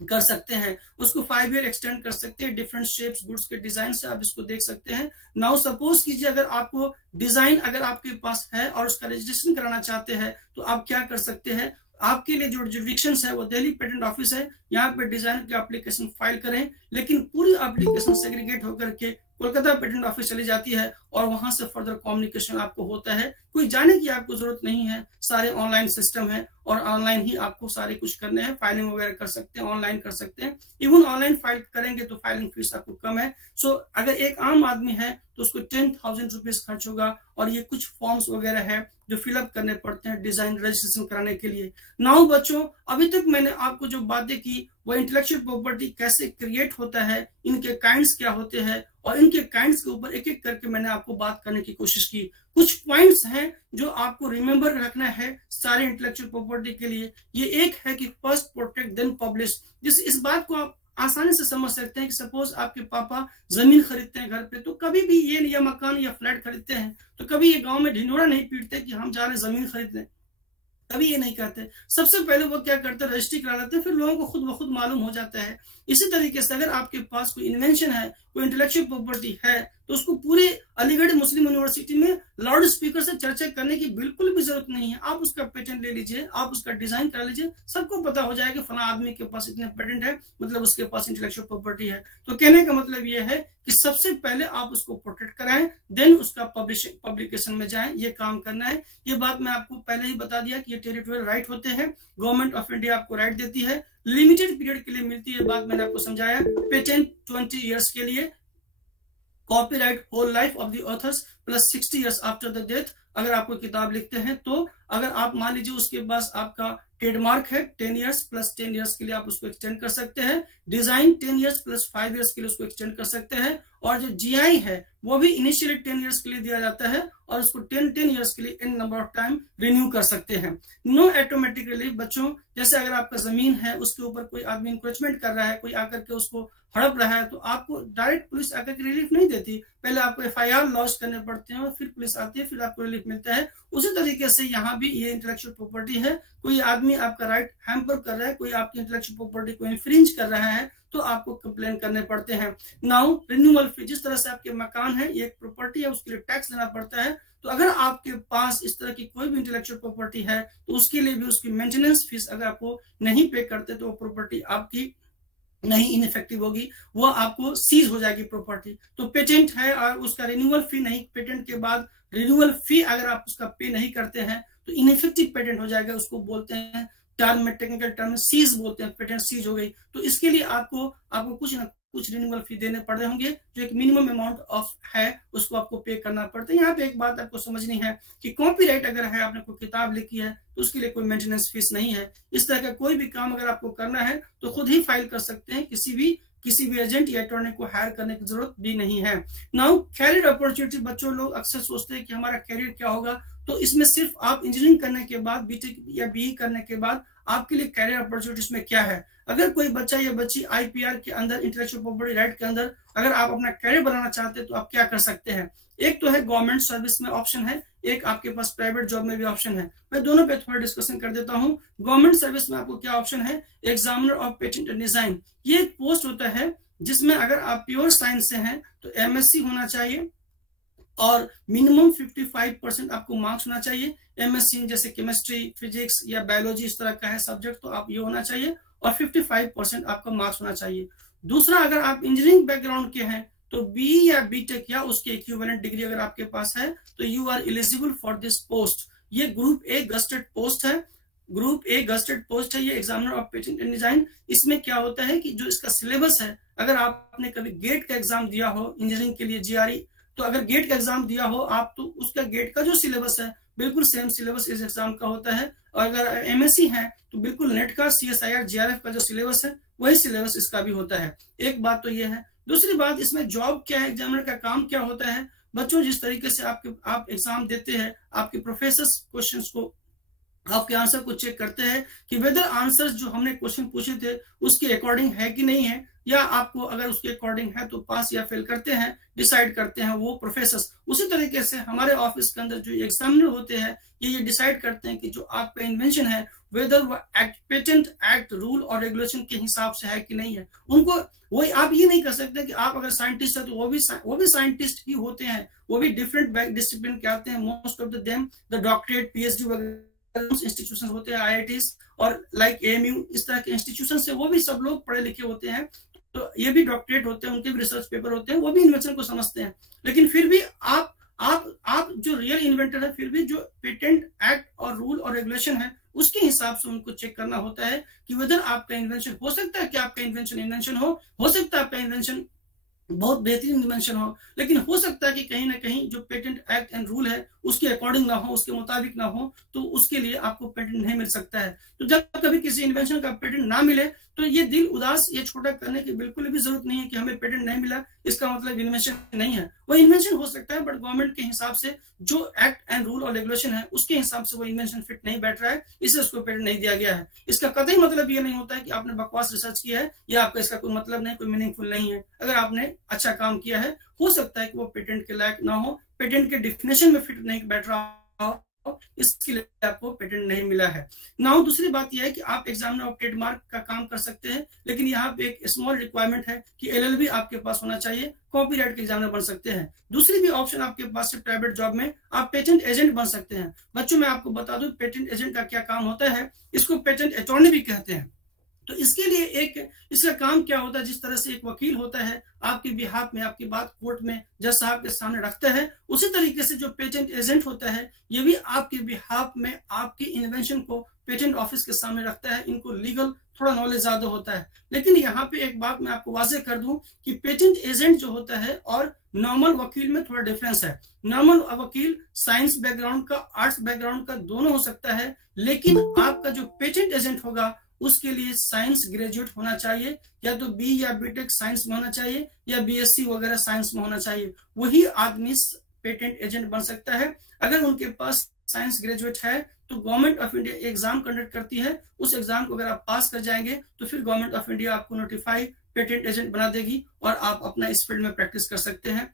कर सकते हैं। उसको 5 ईयर एक्सटेंड कर सकते हैं। डिफरेंट शेप्स, गुड्स के डिजाइन से आप इसको देख सकते हैं। नाउ सपोज कीजिए अगर आपको डिजाइन अगर आपके पास है और उसका रजिस्ट्रेशन कराना चाहते हैं, तो आप क्या कर सकते हैं, आपके लिए जो जुरिडिक्शंस है वो दिल्ली पेटेंट ऑफिस है, यहाँ पे डिजाइन की एप्लीकेशन फाइल करें, लेकिन पूरी एप्लीकेशन सेग्रीगेट होकर के कोलकाता पेटेंट ऑफिस चली जाती है, और वहां से फर्दर कम्युनिकेशन आपको होता है। कोई जाने की आपको जरूरत नहीं है, सारे ऑनलाइन सिस्टम है, और ऑनलाइन ही आपको सारे कुछ करने हैं। फाइलिंग वगैरह कर सकते हैं, ऑनलाइन कर सकते हैं। इवन ऑनलाइन फाइल करेंगे तो फाइलिंग फीस आपको कम है। सो अगर एक आम आदमी है तो उसको 10,000 रुपीज खर्च होगा, और ये कुछ फॉर्म्स वगैरह है जो फिलअप करने पड़ते हैं डिजाइन रजिस्ट्रेशन कराने के लिए। नाउ बच्चों, अभी तक मैंने आपको जो बातें की वो इंटेलेक्चुअल प्रॉपर्टी कैसे क्रिएट होता है, इनके काइंड्स क्या होते हैं, और इनके काइंड्स के ऊपर एक एक करके मैंने आपको बात करने की कोशिश की। कुछ पॉइंट्स हैं जो आपको रिमेंबर रखना है सारे इंटेलेक्चुअल प्रॉपर्टी के लिए। ये एक है कि फर्स्ट प्रोटेक्ट देन पब्लिश। इस बात को आप आसानी से समझ सकते हैं कि सपोज आपके पापा जमीन खरीदते हैं घर पे, तो कभी भी ये या मकान या फ्लैट खरीदते हैं तो कभी ये गांव में ढिंढोरा नहीं पीटते कि हम जा रहे हैं जमीन खरीदने, कभी ये नहीं कहते। सबसे पहले वो क्या करते हैं, रजिस्ट्री करा लेते हैं, फिर लोगों को खुद ब खुद मालूम हो जाता है। इसी तरीके से अगर आपके पास कोई इन्वेंशन है, कोई इंटेलेक्चुअल प्रॉपर्टी है, तो उसको पूरे अलीगढ़ मुस्लिम यूनिवर्सिटी में लाउड स्पीकर से चर्चा करने की बिल्कुल भी जरूरत नहीं है। आप उसका पेटेंट ले लीजिए, आप उसका डिजाइन करा लीजिए, सबको पता हो जाएगा फला आदमी के पास इतने पेटेंट है, मतलब उसके पास इंटेलेक्चुअल प्रॉपर्टी है। तो कहने का मतलब ये है कि सबसे पहले आप उसको प्रोटेक्ट कराएं, देन उसका पब्लिकेशन में जाएं। ये काम करना है। ये बात मैं आपको पहले ही बता दिया कि ये टेरिटोरियल राइट होते हैं। गवर्नमेंट ऑफ इंडिया आपको राइट देती है, लिमिटेड पीरियड के लिए मिलती है, बात मैंने आपको समझाया। पेटेंट 20 ईयर्स के लिए, copyright whole life of the authors plus 60 years after the death. अगर आपको किताब लिखते हैं तो अगर आप मान लीजिए उसके पास आपका ट्रेडमार्क है 10 ईयर्स प्लस 10 ईयर्स के लिए आप उसको एक्सटेंड कर सकते हैं। डिजाइन 10 ईयर्स प्लस 5 ईयर्स के लिए उसको एक्सटेंड कर सकते हैं। और जो जीआई है वो भी इनिशियली 10 ईयर्स के लिए दिया जाता है और उसको 10 ईयर्स के लिए इन नंबर ऑफ टाइम रिन्यू कर सकते हैं। नो ऑटोमेटिक रिलीफ बच्चों, जैसे अगर आपका जमीन है उसके ऊपर कोई आदमी इंक्रोचमेंट कर रहा है, कोई आकर के उसको हड़प रहा है, तो आपको डायरेक्ट पुलिस आकर के रिलीफ नहीं देती, पहले आपको एफआईआर लॉन्च करने पड़ते हैं और फिर पुलिस आती है, फिर आपको रिलीफ मिलता है। उसी तरीके से यहाँ भी ये इंटेलेक्चुअल प्रॉपर्टी है, कोई आदमी आपका राइट हैम्पर कर रहा है, कोई आपकी इंटेलेक्चुअल प्रॉपर्टी को इन्फ्रिंज कर रहा है, तो आपको कंप्लेन करने पड़ते हैं। नाउ रिन्यूअल फी, जिस तरह से आपके मकान है ये एक प्रॉपर्टी है, उसके लिए टैक्स देना पड़ता है, तो अगर आपके पास इस तरह की कोई भी इंटेलेक्चुअल प्रॉपर्टी है तो उसके लिए भी उसकी मेंटेनेंस फीस अगर आपको नहीं पे करते तो वो प्रॉपर्टी आपकी नहीं इनफेक्टिव होगी, वो आपको सीज हो जाएगी प्रॉपर्टी। तो पेटेंट है और उसका रिन्यूअल फी नहीं, पेटेंट के बाद रिन्यूअल फी अगर आप उसका पे नहीं करते हैं तो इनफेक्टिव पेटेंट हो जाएगा, उसको बोलते हैं टर्म में, टेक्निकल टर्म में सीज बोलते हैं, पेटेंट सीज हो गई। तो इसके लिए आपको कुछ ना कुछ रिन्यूअल फी देने पड़ रहे होंगे, जो एक मिनिमम अमाउंट ऑफ है उसको आपको पे करना पड़ता है। यहाँ पे एक बात आपको समझनी है कि कॉपीराइट अगर है, आपने कोई किताब लिखी है तो उसके लिए कोई मेंटेनेंस फीस नहीं है। इस तरह का कोई भी काम अगर आपको करना है तो खुद ही फाइल कर सकते हैं, किसी भी एजेंट या अटॉर्नी को हायर करने की जरूरत भी नहीं है। नाउ कैरियर अपॉर्चुनिटी, बच्चों लोग अक्सर सोचते हैं कि हमारा कैरियर क्या होगा, तो इसमें सिर्फ आप इंजीनियरिंग करने के बाद, बीटेक या बीई करने के बाद आपके लिए कैरियर अपॉर्चुनिटीज में क्या है। अगर कोई बच्चा या बच्ची आईपीआर के अंदर, इंटेलेक्चुअल प्रॉपर्टी राइट के अंदर अगर आप अपना कैरियर बनाना चाहते हैं तो आप क्या कर सकते हैं। एक तो है गवर्नमेंट सर्विस में ऑप्शन है, एक आपके पास प्राइवेट जॉब में भी ऑप्शन है। मैं दोनों पे थोड़ा डिस्कशन कर देता हूँ। गवर्नमेंट सर्विस में आपको क्या ऑप्शन है, examiner of patent and design. ये एक पोस्ट होता है जिसमें अगर आप प्योर साइंस से हैं तो एमएससी होना चाहिए और मिनिमम 55% आपको मार्क्स होना चाहिए। एमएससी जैसे केमिस्ट्री, फिजिक्स या बायोलॉजी इस तरह का है सब्जेक्ट तो आप ये होना चाहिए और 55% आपका मार्क्स होना चाहिए। दूसरा, अगर आप इंजीनियरिंग बैकग्राउंड के हैं तो बी या बीटेक या उसके इक्विवेलेंट डिग्री अगर आपके पास है तो you are eligible for this post. ये ग्रुप ए गस्टेड पोस्ट है, ग्रुप ए गस्टेड पोस्ट है ये examiner of patent and design. इसमें क्या होता है कि जो इसका सिलेबस है, अगर आपने कभी गेट का एग्जाम दिया हो इंजीनियरिंग के लिए जीआरई, तो अगर गेट का एग्जाम दिया हो आप तो उसका गेट का जो सिलेबस है बिल्कुल सेम सिलेबस इस एग्जाम का होता है। और अगर एमएससी है तो बिल्कुल नेट का सीएसआईआर जीआरएफ का जो सिलेबस है वही सिलेबस इसका भी होता है। एक बात तो ये है। दूसरी बात, इसमें जॉब क्या है, एग्जामिनर का काम क्या होता है। बच्चों, जिस तरीके से आप एग्जाम देते हैं, आपके प्रोफेसर क्वेश्चंस को, आपके आंसर को चेक करते हैं कि वेदर आंसर्स जो हमने क्वेश्चन पूछे थे उसके अकॉर्डिंग है कि नहीं है, या आपको अगर उसके अकॉर्डिंग है तो पास या फेल करते हैं, डिसाइड करते हैं वो प्रोफेसर्स। उसी तरीके से हमारे ऑफिस के अंदर जो एग्जामिनर होते हैं ये डिसाइड करते हैं कि जो आपका इन्वेंशन है वेदर वो पेटेंट एक्ट रूल और रेगुलेशन के हिसाब से है कि नहीं है। उनको वही, आप ये नहीं कर सकते कि आप अगर साइंटिस्ट है तो वो भी साइंटिस्ट ही होते हैं, वो भी डिफरेंट डिसिप्लिन के आते हैं। Most of them the doctorate, PhD वगैरह इंस्टीट्यूशन होते हैं, आईआईटीज और लाइक एएमयू इस तरह के इंस्टीट्यूशन से वो भी सब लोग पढ़े लिखे होते हैं, तो ये भी डॉक्टरेट होते हैं, उनके भी रिसर्च पेपर होते हैं, वो भी इन्वेंशन को समझते हैं। लेकिन फिर भी आप जो रियल इन्वेंटर है, फिर भी जो पेटेंट एक्ट और रूल और रेगुलेशन है उसके हिसाब से उनको चेक करना होता है कि वेदर आपका इन्वेंशन, हो सकता है कि आपका इन्वेंशन हो सकता है आपका इन्वेंशन बहुत बेहतरीन इन्वेंशन हो, लेकिन हो सकता है कि कहीं ना कहीं जो पेटेंट एक्ट एंड रूल है उसके अकॉर्डिंग ना हो, उसके मुताबिक ना हो, तो उसके लिए आपको पेटेंट नहीं मिल सकता है। तो जब कभी किसी इन्वेंशन का पेटेंट ना मिले तो ये दिल उदास, ये छोटा करने की बिल्कुल भी जरूरत नहीं है कि हमें पेटेंट नहीं मिला इसका मतलब इन्वेंशन नहीं है। वो इन्वेंशन हो सकता है बट गवर्नमेंट के हिसाब से जो एक्ट एंड रूल और रेगुलेशन है उसके हिसाब से वो इन्वेंशन फिट नहीं बैठ रहा है, इसलिए उसको पेटेंट नहीं दिया गया है। इसका कतई मतलब ये नहीं होता है कि आपने बकवास रिसर्च किया है या आपका इसका कोई मतलब नहीं, कोई मीनिंगफुल नहीं है। अगर आपने अच्छा काम किया है, हो सकता है कि वो पेटेंट के लायक ना हो, पेटेंट के डिफिनेशन में फिट नहीं बैठ रहा हो, इसके लिए आपको पेटेंट नहीं मिला है। नाउ दूसरी बात यह है कि आप एग्जामिनर ऑफ ट्रेडमार्क का काम कर सकते हैं, लेकिन यहाँ पे एक स्मॉल रिक्वायरमेंट है कि एलएलबी आपके पास होना चाहिए, कॉपीराइट के एग्जामिनर बन सकते हैं। दूसरी भी ऑप्शन आपके पास है, प्राइवेट जॉब में आप पेटेंट एजेंट बन सकते हैं। बच्चों, मैं आपको बता दूं पेटेंट एजेंट का क्या काम होता है, इसको पेटेंट अटॉर्नी भी कहते हैं। तो इसके लिए इसका काम क्या होता है, जिस तरह से एक वकील होता है आपके बिहाफ में, आपकी बात कोर्ट में जज साहब के सामने रखता है, उसी तरीके से जो पेटेंट एजेंट होता है ये भी आपके बिहाफ में आपकी इन्वेंशन को पेटेंट ऑफिस के सामने रखता है। इनको लीगल थोड़ा नॉलेज ज्यादा होता है। लेकिन यहाँ पे एक बात मैं आपको वाजे कर दूं कि पेटेंट एजेंट जो होता है और नॉर्मल वकील में थोड़ा डिफरेंस है। नॉर्मल वकील साइंस बैकग्राउंड का, आर्ट्स बैकग्राउंड का दोनों हो सकता है, लेकिन आपका जो पेटेंट एजेंट होगा उसके लिए साइंस ग्रेजुएट होना चाहिए, या तो बी या बीटेक साइंस में होना चाहिए या बीएससी वगैरह साइंस में होना चाहिए, वही आदमी पेटेंट एजेंट बन सकता है। अगर उनके पास साइंस ग्रेजुएट है तो government of India exam conduct करती है, उस एग्जाम को अगर आप पास कर जाएंगे तो फिर गवर्नमेंट ऑफ इंडिया आपको नोटिफाई पेटेंट एजेंट बना देगी और आप अपना इस फील्ड में प्रैक्टिस कर सकते हैं।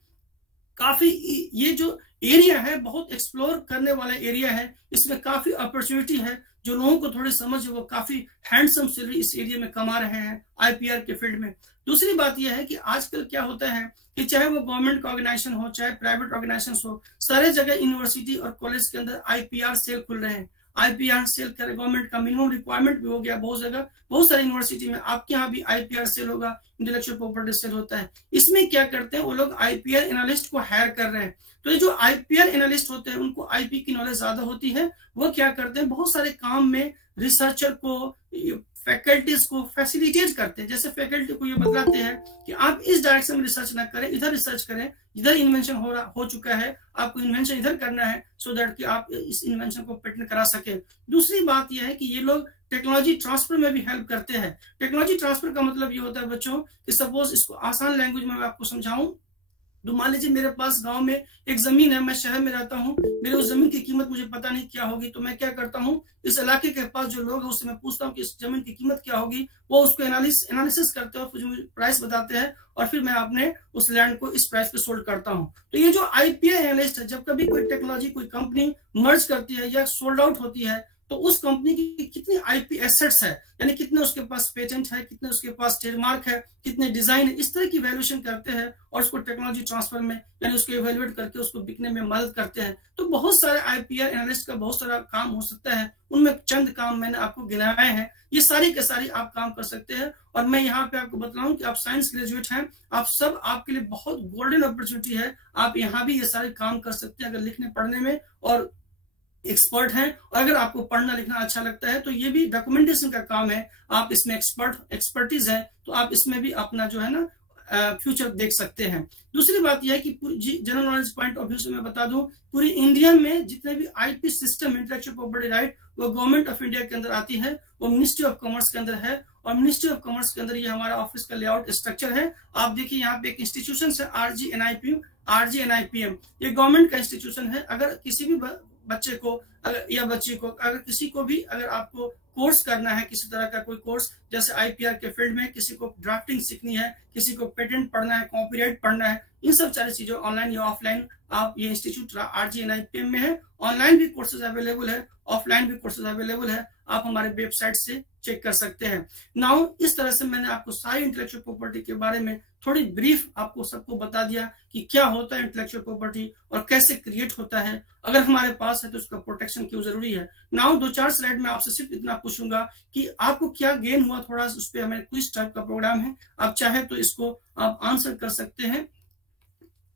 काफी ये जो एरिया है बहुत एक्सप्लोर करने वाला एरिया है, इसमें काफी अपॉर्चुनिटी है। जो लोगों को थोड़ी समझ है वो काफी हैंडसम सैलरी इस एरिया में कमा रहे हैं आईपीआर के फील्ड में। दूसरी बात यह है कि आजकल क्या होता है कि चाहे वो गवर्नमेंट का ऑर्गेनाइजेशन हो चाहे प्राइवेट ऑर्गेनाइजेशन हो, सारे जगह यूनिवर्सिटी और कॉलेज के अंदर आईपीआर सेल खुल रहे हैं। आईपीआर सेल कर गवर्नमेंट का मिनिमम रिक्वायरमेंट भी हो गया बहुत जगह, बहुत सारी यूनिवर्सिटी में। आपके यहाँ भी आईपीआर सेल होगा, इंटेलेक्चुअल प्रॉपर्टी सेल होता है। इसमें क्या करते हैं वो लोग आईपीआर एनालिस्ट को हायर कर रहे हैं। तो ये जो आईपीआर एनालिस्ट होते हैं उनको आईपी की नॉलेज ज्यादा होती है। वो क्या करते हैं बहुत सारे काम में रिसर्चर को, फैकल्टीज को फैसिलिटेट करते हैं। जैसे फैकल्टी को ये बतलाते हैं कि आप इस डायरेक्शन में रिसर्च ना करें, इधर रिसर्च करें, इधर इन्वेंशन हो चुका है, आपको इन्वेंशन इधर करना है सो दैट कि आप इस इन्वेंशन को पेटेंट करा सके। दूसरी बात यह है कि ये लोग टेक्नोलॉजी ट्रांसफर में भी हेल्प करते हैं। टेक्नोलॉजी ट्रांसफर का मतलब ये होता है बच्चों कि सपोज इसको आसान लैंग्वेज में मैं आपको समझाऊं तो मान लीजिए मेरे पास गांव में एक जमीन है, मैं शहर में रहता हूँ, मेरे उस जमीन की कीमत मुझे पता नहीं क्या होगी, तो मैं क्या करता हूँ इस इलाके के पास जो लोग हैं उससे मैं पूछता हूँ कि इस जमीन की कीमत क्या होगी। वो उसको एनालिसिस करते हैं और फिर मुझे प्राइस बताते हैं और फिर मैं अपने उस लैंड को इस प्राइस पे सोल्ड करता हूँ। तो ये जो आईपीआर एनालिस्ट है, जब कभी कोई टेक्नोलॉजी कोई कंपनी मर्ज करती है या सोल्ड आउट होती है तो उस कंपनी की कितनी आईपी एसेट्स है, यानी कितने उसके पास पेटेंट है, कितने उसके पास ट्रेडमार्क है, कितने डिजाइन है, इस तरह की वैल्यूएशन करते हैं और उसको टेक्नोलॉजी ट्रांसफर में यानी उसको इवेल्युएट करके उसको बिकने में मदद करते हैं। तो बहुत सारे आईपीआर एनालिस्ट का बहुत सारा काम हो सकता है, उनमें चंद काम मैंने आपको गिनाए हैं। ये सारी के सारी आप काम कर सकते हैं। और मैं यहाँ पे आपको बतलाऊं कि आप साइंस ग्रेजुएट हैं, आप सब, आपके लिए बहुत गोल्डन अपॉर्चुनिटी है। आप यहाँ भी ये सारे काम कर सकते हैं अगर लिखने पढ़ने में और एक्सपर्ट हैं। और अगर आपको पढ़ना लिखना अच्छा लगता है तो ये भी डॉक्यूमेंटेशन का काम है, आप इसमें एक्सपर्टीज है तो आप इसमें भी अपना जो है ना फ्यूचर देख सकते हैं। दूसरी बात यह है कि general knowledge point of view से मैं बता दूं, पूरी इंडिया में जितने भी IP system intellectual property right वो गवर्नमेंट ऑफ इंडिया के अंदर आती है, वो मिनिस्ट्री ऑफ कॉमर्स के अंदर है। और मिनिस्ट्री ऑफ कॉमर्स के अंदर ये हमारा ऑफिस का लेआउट स्ट्रक्चर है। आप देखिए यहाँ पे एक इंस्टीट्यूशन है RGNIPM, ये गवर्नमेंट का इंस्टीट्यूशन है। अगर किसी भी बच्चे को या बच्ची को अगर किसी को भी अगर आपको कोर्स करना है, किसी तरह का कोई कोर्स जैसे आईपीआर के फील्ड में, किसी को ड्राफ्टिंग सीखनी है, किसी को पेटेंट पढ़ना है, कॉपीराइट पढ़ना है, इन सब सारी चीजों ऑनलाइन या ऑफलाइन आप ये इंस्टीट्यूट RGNIPM में है। ऑनलाइन भी कोर्सेज अवेलेबल है, ऑफलाइन भी कोर्सेज अवेलेबल है, आप हमारे वेबसाइट से चेक कर सकते हैं। नाउ इस तरह से मैंने आपको सारी इंटेलेक्चुअल प्रॉपर्टी के बारे में थोड़ी ब्रीफ आपको सबको बता दिया कि क्या होता है इंटेलेक्चुअल प्रॉपर्टी और कैसे क्रिएट होता है, अगर हमारे पास है तो उसका प्रोटेक्शन क्यों जरूरी है। नाउ 2-4 स्लाइड में आपसे सिर्फ इतना पूछूंगा कि आपको क्या गेन हुआ, थोड़ा उस पर हमें क्विज टाइप का प्रोग्राम है, आप चाहे तो इसको आप आंसर कर सकते हैं।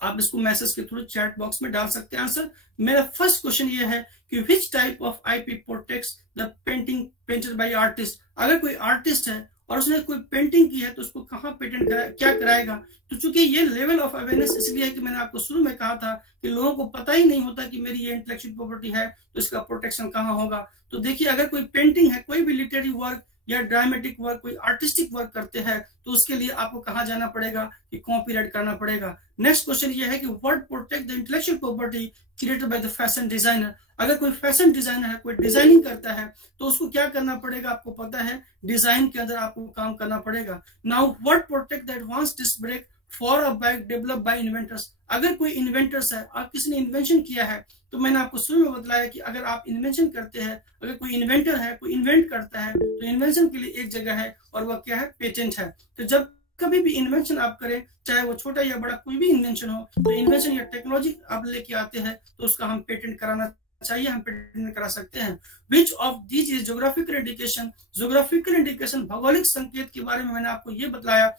आप इसको मैसेज के थ्रू चैट बॉक्स में डाल सकते हैं आंसर। मेरा फर्स्ट क्वेश्चन ये है कि which type of IP protects the painting painted bye artist. अगर कोई आर्टिस्ट है और उसने कोई पेंटिंग की है तो उसको कहाँ पेटेंट क्या कराएगा। तो चूंकि ये लेवल ऑफ अवेयरनेस इसलिए है कि मैंने आपको शुरू में कहा था कि लोगों को पता ही नहीं होता कि मेरी ये इंटेलेक्चुअल प्रॉपर्टी है तो इसका प्रोटेक्शन कहाँ होगा। तो देखिए अगर कोई पेंटिंग है, कोई भी लिटरेरी वर्क या ड्रामेटिक वर्क, कोई आर्टिस्टिक वर्क करते हैं तो उसके लिए आपको कहाँ जाना पड़ेगा कि कॉपीराइट करना पड़ेगा। नेक्स्ट क्वेश्चन ये है कि what protect the intellectual property created by the fashion designer. अगर कोई फैशन डिजाइनर है, कोई डिजाइनिंग करता है तो उसको क्या करना पड़ेगा, आपको पता है डिजाइन के अंदर आपको काम करना पड़ेगा। Now what protect the advance disc brake for a bag develop by inventors. अगर कोई इन्वेंटर्स है और किसी ने इन्वेंशन किया है तो मैंने आपको शुरू में बताया कि अगर आप इन्वेंशन करते हैं, अगर कोई इन्वेंटर है, कोई इन्वेंट करता है तो इन्वेंशन के लिए एक जगह है और वह क्या है, पेटेंट है। तो जब कभी भी इन्वेंशन आप करें, चाहे वो छोटा या बड़ा कोई भी इन्वेंशन हो, तो इन्वेंशन या टेक्नोलॉजी आप लेके आते हैं तो उसका हम पेटेंट कराना चाहिए, हम पेटेंट करा सकते हैं। Which of these is geographical indication. Geographical indication भौगोलिक संकेत के बारे में मैंने आपको ये बताया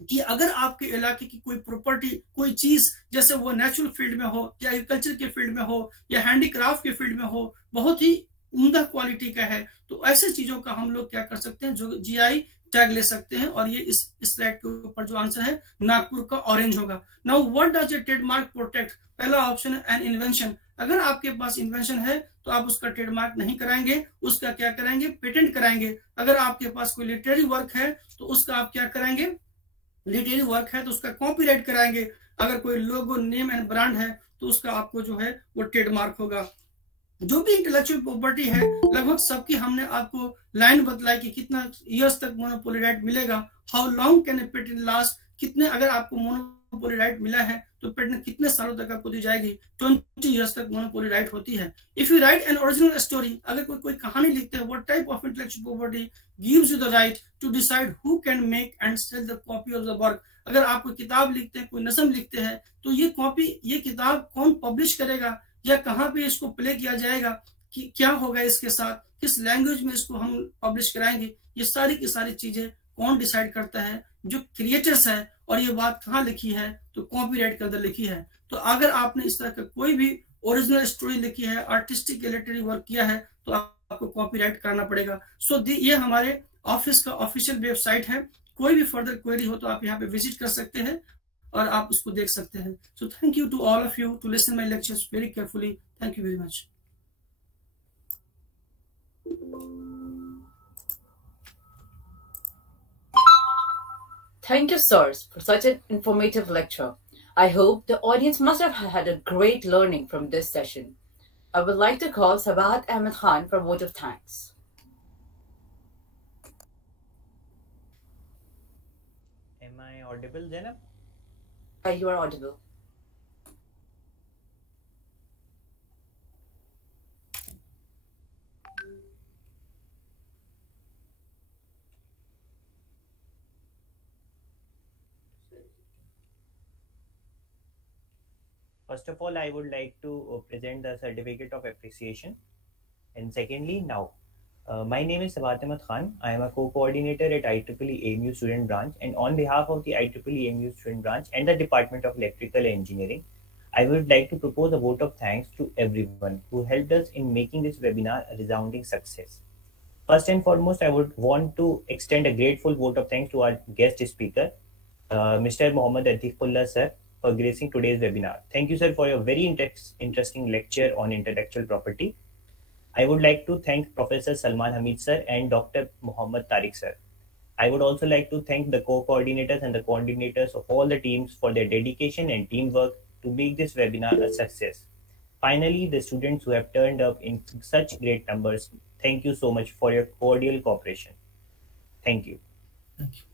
कि अगर आपके इलाके की कोई प्रॉपर्टी, कोई चीज, जैसे वो नेचुरल फील्ड में हो या एग्रीकल्चर के फील्ड में हो या हैंडीक्राफ्ट के फील्ड में हो, बहुत ही उम्दा क्वालिटी का है, तो ऐसे चीजों का हम लोग क्या कर सकते हैं, जो GI टैग ले सकते हैं। और ये इस स्लाइड के ऊपर जो आंसर है नागपुर का ऑरेंज होगा। Now what does a trademark protect. पहला ऑप्शन है एन इन्वेंशन। अगर आपके पास इन्वेंशन है तो आप उसका ट्रेडमार्क नहीं कराएंगे, उसका क्या कराएंगे, पेटेंट कराएंगे। अगर आपके पास कोई लिटरेरी वर्क है तो उसका आप क्या कराएंगे, लिटरेरी वर्क है तो उसका कॉपीराइट कराएंगे। अगर कोई लोगो, नेम एंड ब्रांड है तो उसका आपको जो है वो ट्रेडमार्क होगा। जो भी इंटेलेक्चुअल प्रॉपर्टी है लगभग सबकी हमने आपको लाइन बतलाई कि कितना इयर्स तक मोनोपोली राइट मिलेगा, how long can a patent last, कितने अगर आपको मोनोपोली राइट मिला है तो पेटेंट कितने सालों तक आपको दी जाएगी, 20 इयर्स तक मोनोपोली राइट होती है। If you write an original story, अगर कोई कहानी लिखते हैं, what type of intellectual property gives you the right to decide who can make and sell the copy of the work. अगर आप कोई किताब लिखते हैं, कोई नज़म लिखते हैं, तो ये कॉपी, ये किताब कौन पब्लिश करेगा या कहाँ पे इसको प्ले किया जाएगा, कि क्या होगा इसके साथ, किस लैंग्वेज में इसको हम पब्लिश कराएंगे, ये सारी की सारी चीजें कौन डिसाइड करता है, जो क्रिएटर्स है। और ये बात कहाँ लिखी है, तो कॉपीराइट के अंदर लिखी है। तो अगर आपने इस तरह का कोई भी ओरिजिनल स्टोरी लिखी है, आर्टिस्टिक लिटरेरी वर्क किया है, तो आपको कॉपीराइट कराना पड़ेगा। सो ये हमारे ऑफिस का ऑफिशियल वेबसाइट है। कोई भी फर्दर क्वेरी हो तो आप यहाँ पे विजिट कर सकते हैं और आप उसको देख सकते हैं। So thank you to all of you to listen my lectures very carefully. Thank you very much. Thank you, sirs, for such an informative lecture. I hope the audience must have had a great learning from this session. I would like to call Sabahat Ahmed Khan for a vote of thanks. Am I audible, Zainab? You are audible. First of all, I would like to present the certificate of appreciation. And secondly, now, my name is Sabahat Ahmed Khan. I am a co-coordinator at IEEE AMU student branch, and on behalf of the IEEE AMU student branch and the Department of Electrical Engineering, I would like to propose a vote of thanks to everyone who helped us in making this webinar a resounding success. First and foremost, I would want to extend a grateful vote of thanks to our guest speaker, Mr. Mohammad Atiqullah sir, for gracing today's webinar. Thank you, sir, for your very interesting lecture on intellectual property. I would like to thank Professor Salman Hamid sir and Dr. Muhammad Tariq sir. I would also like to thank the co-coordinators and the coordinators of all the teams for their dedication and teamwork to make this webinar a success. Finally, the students who have turned up in such great numbers, thank you so much for your cordial cooperation. Thank you. Thank you.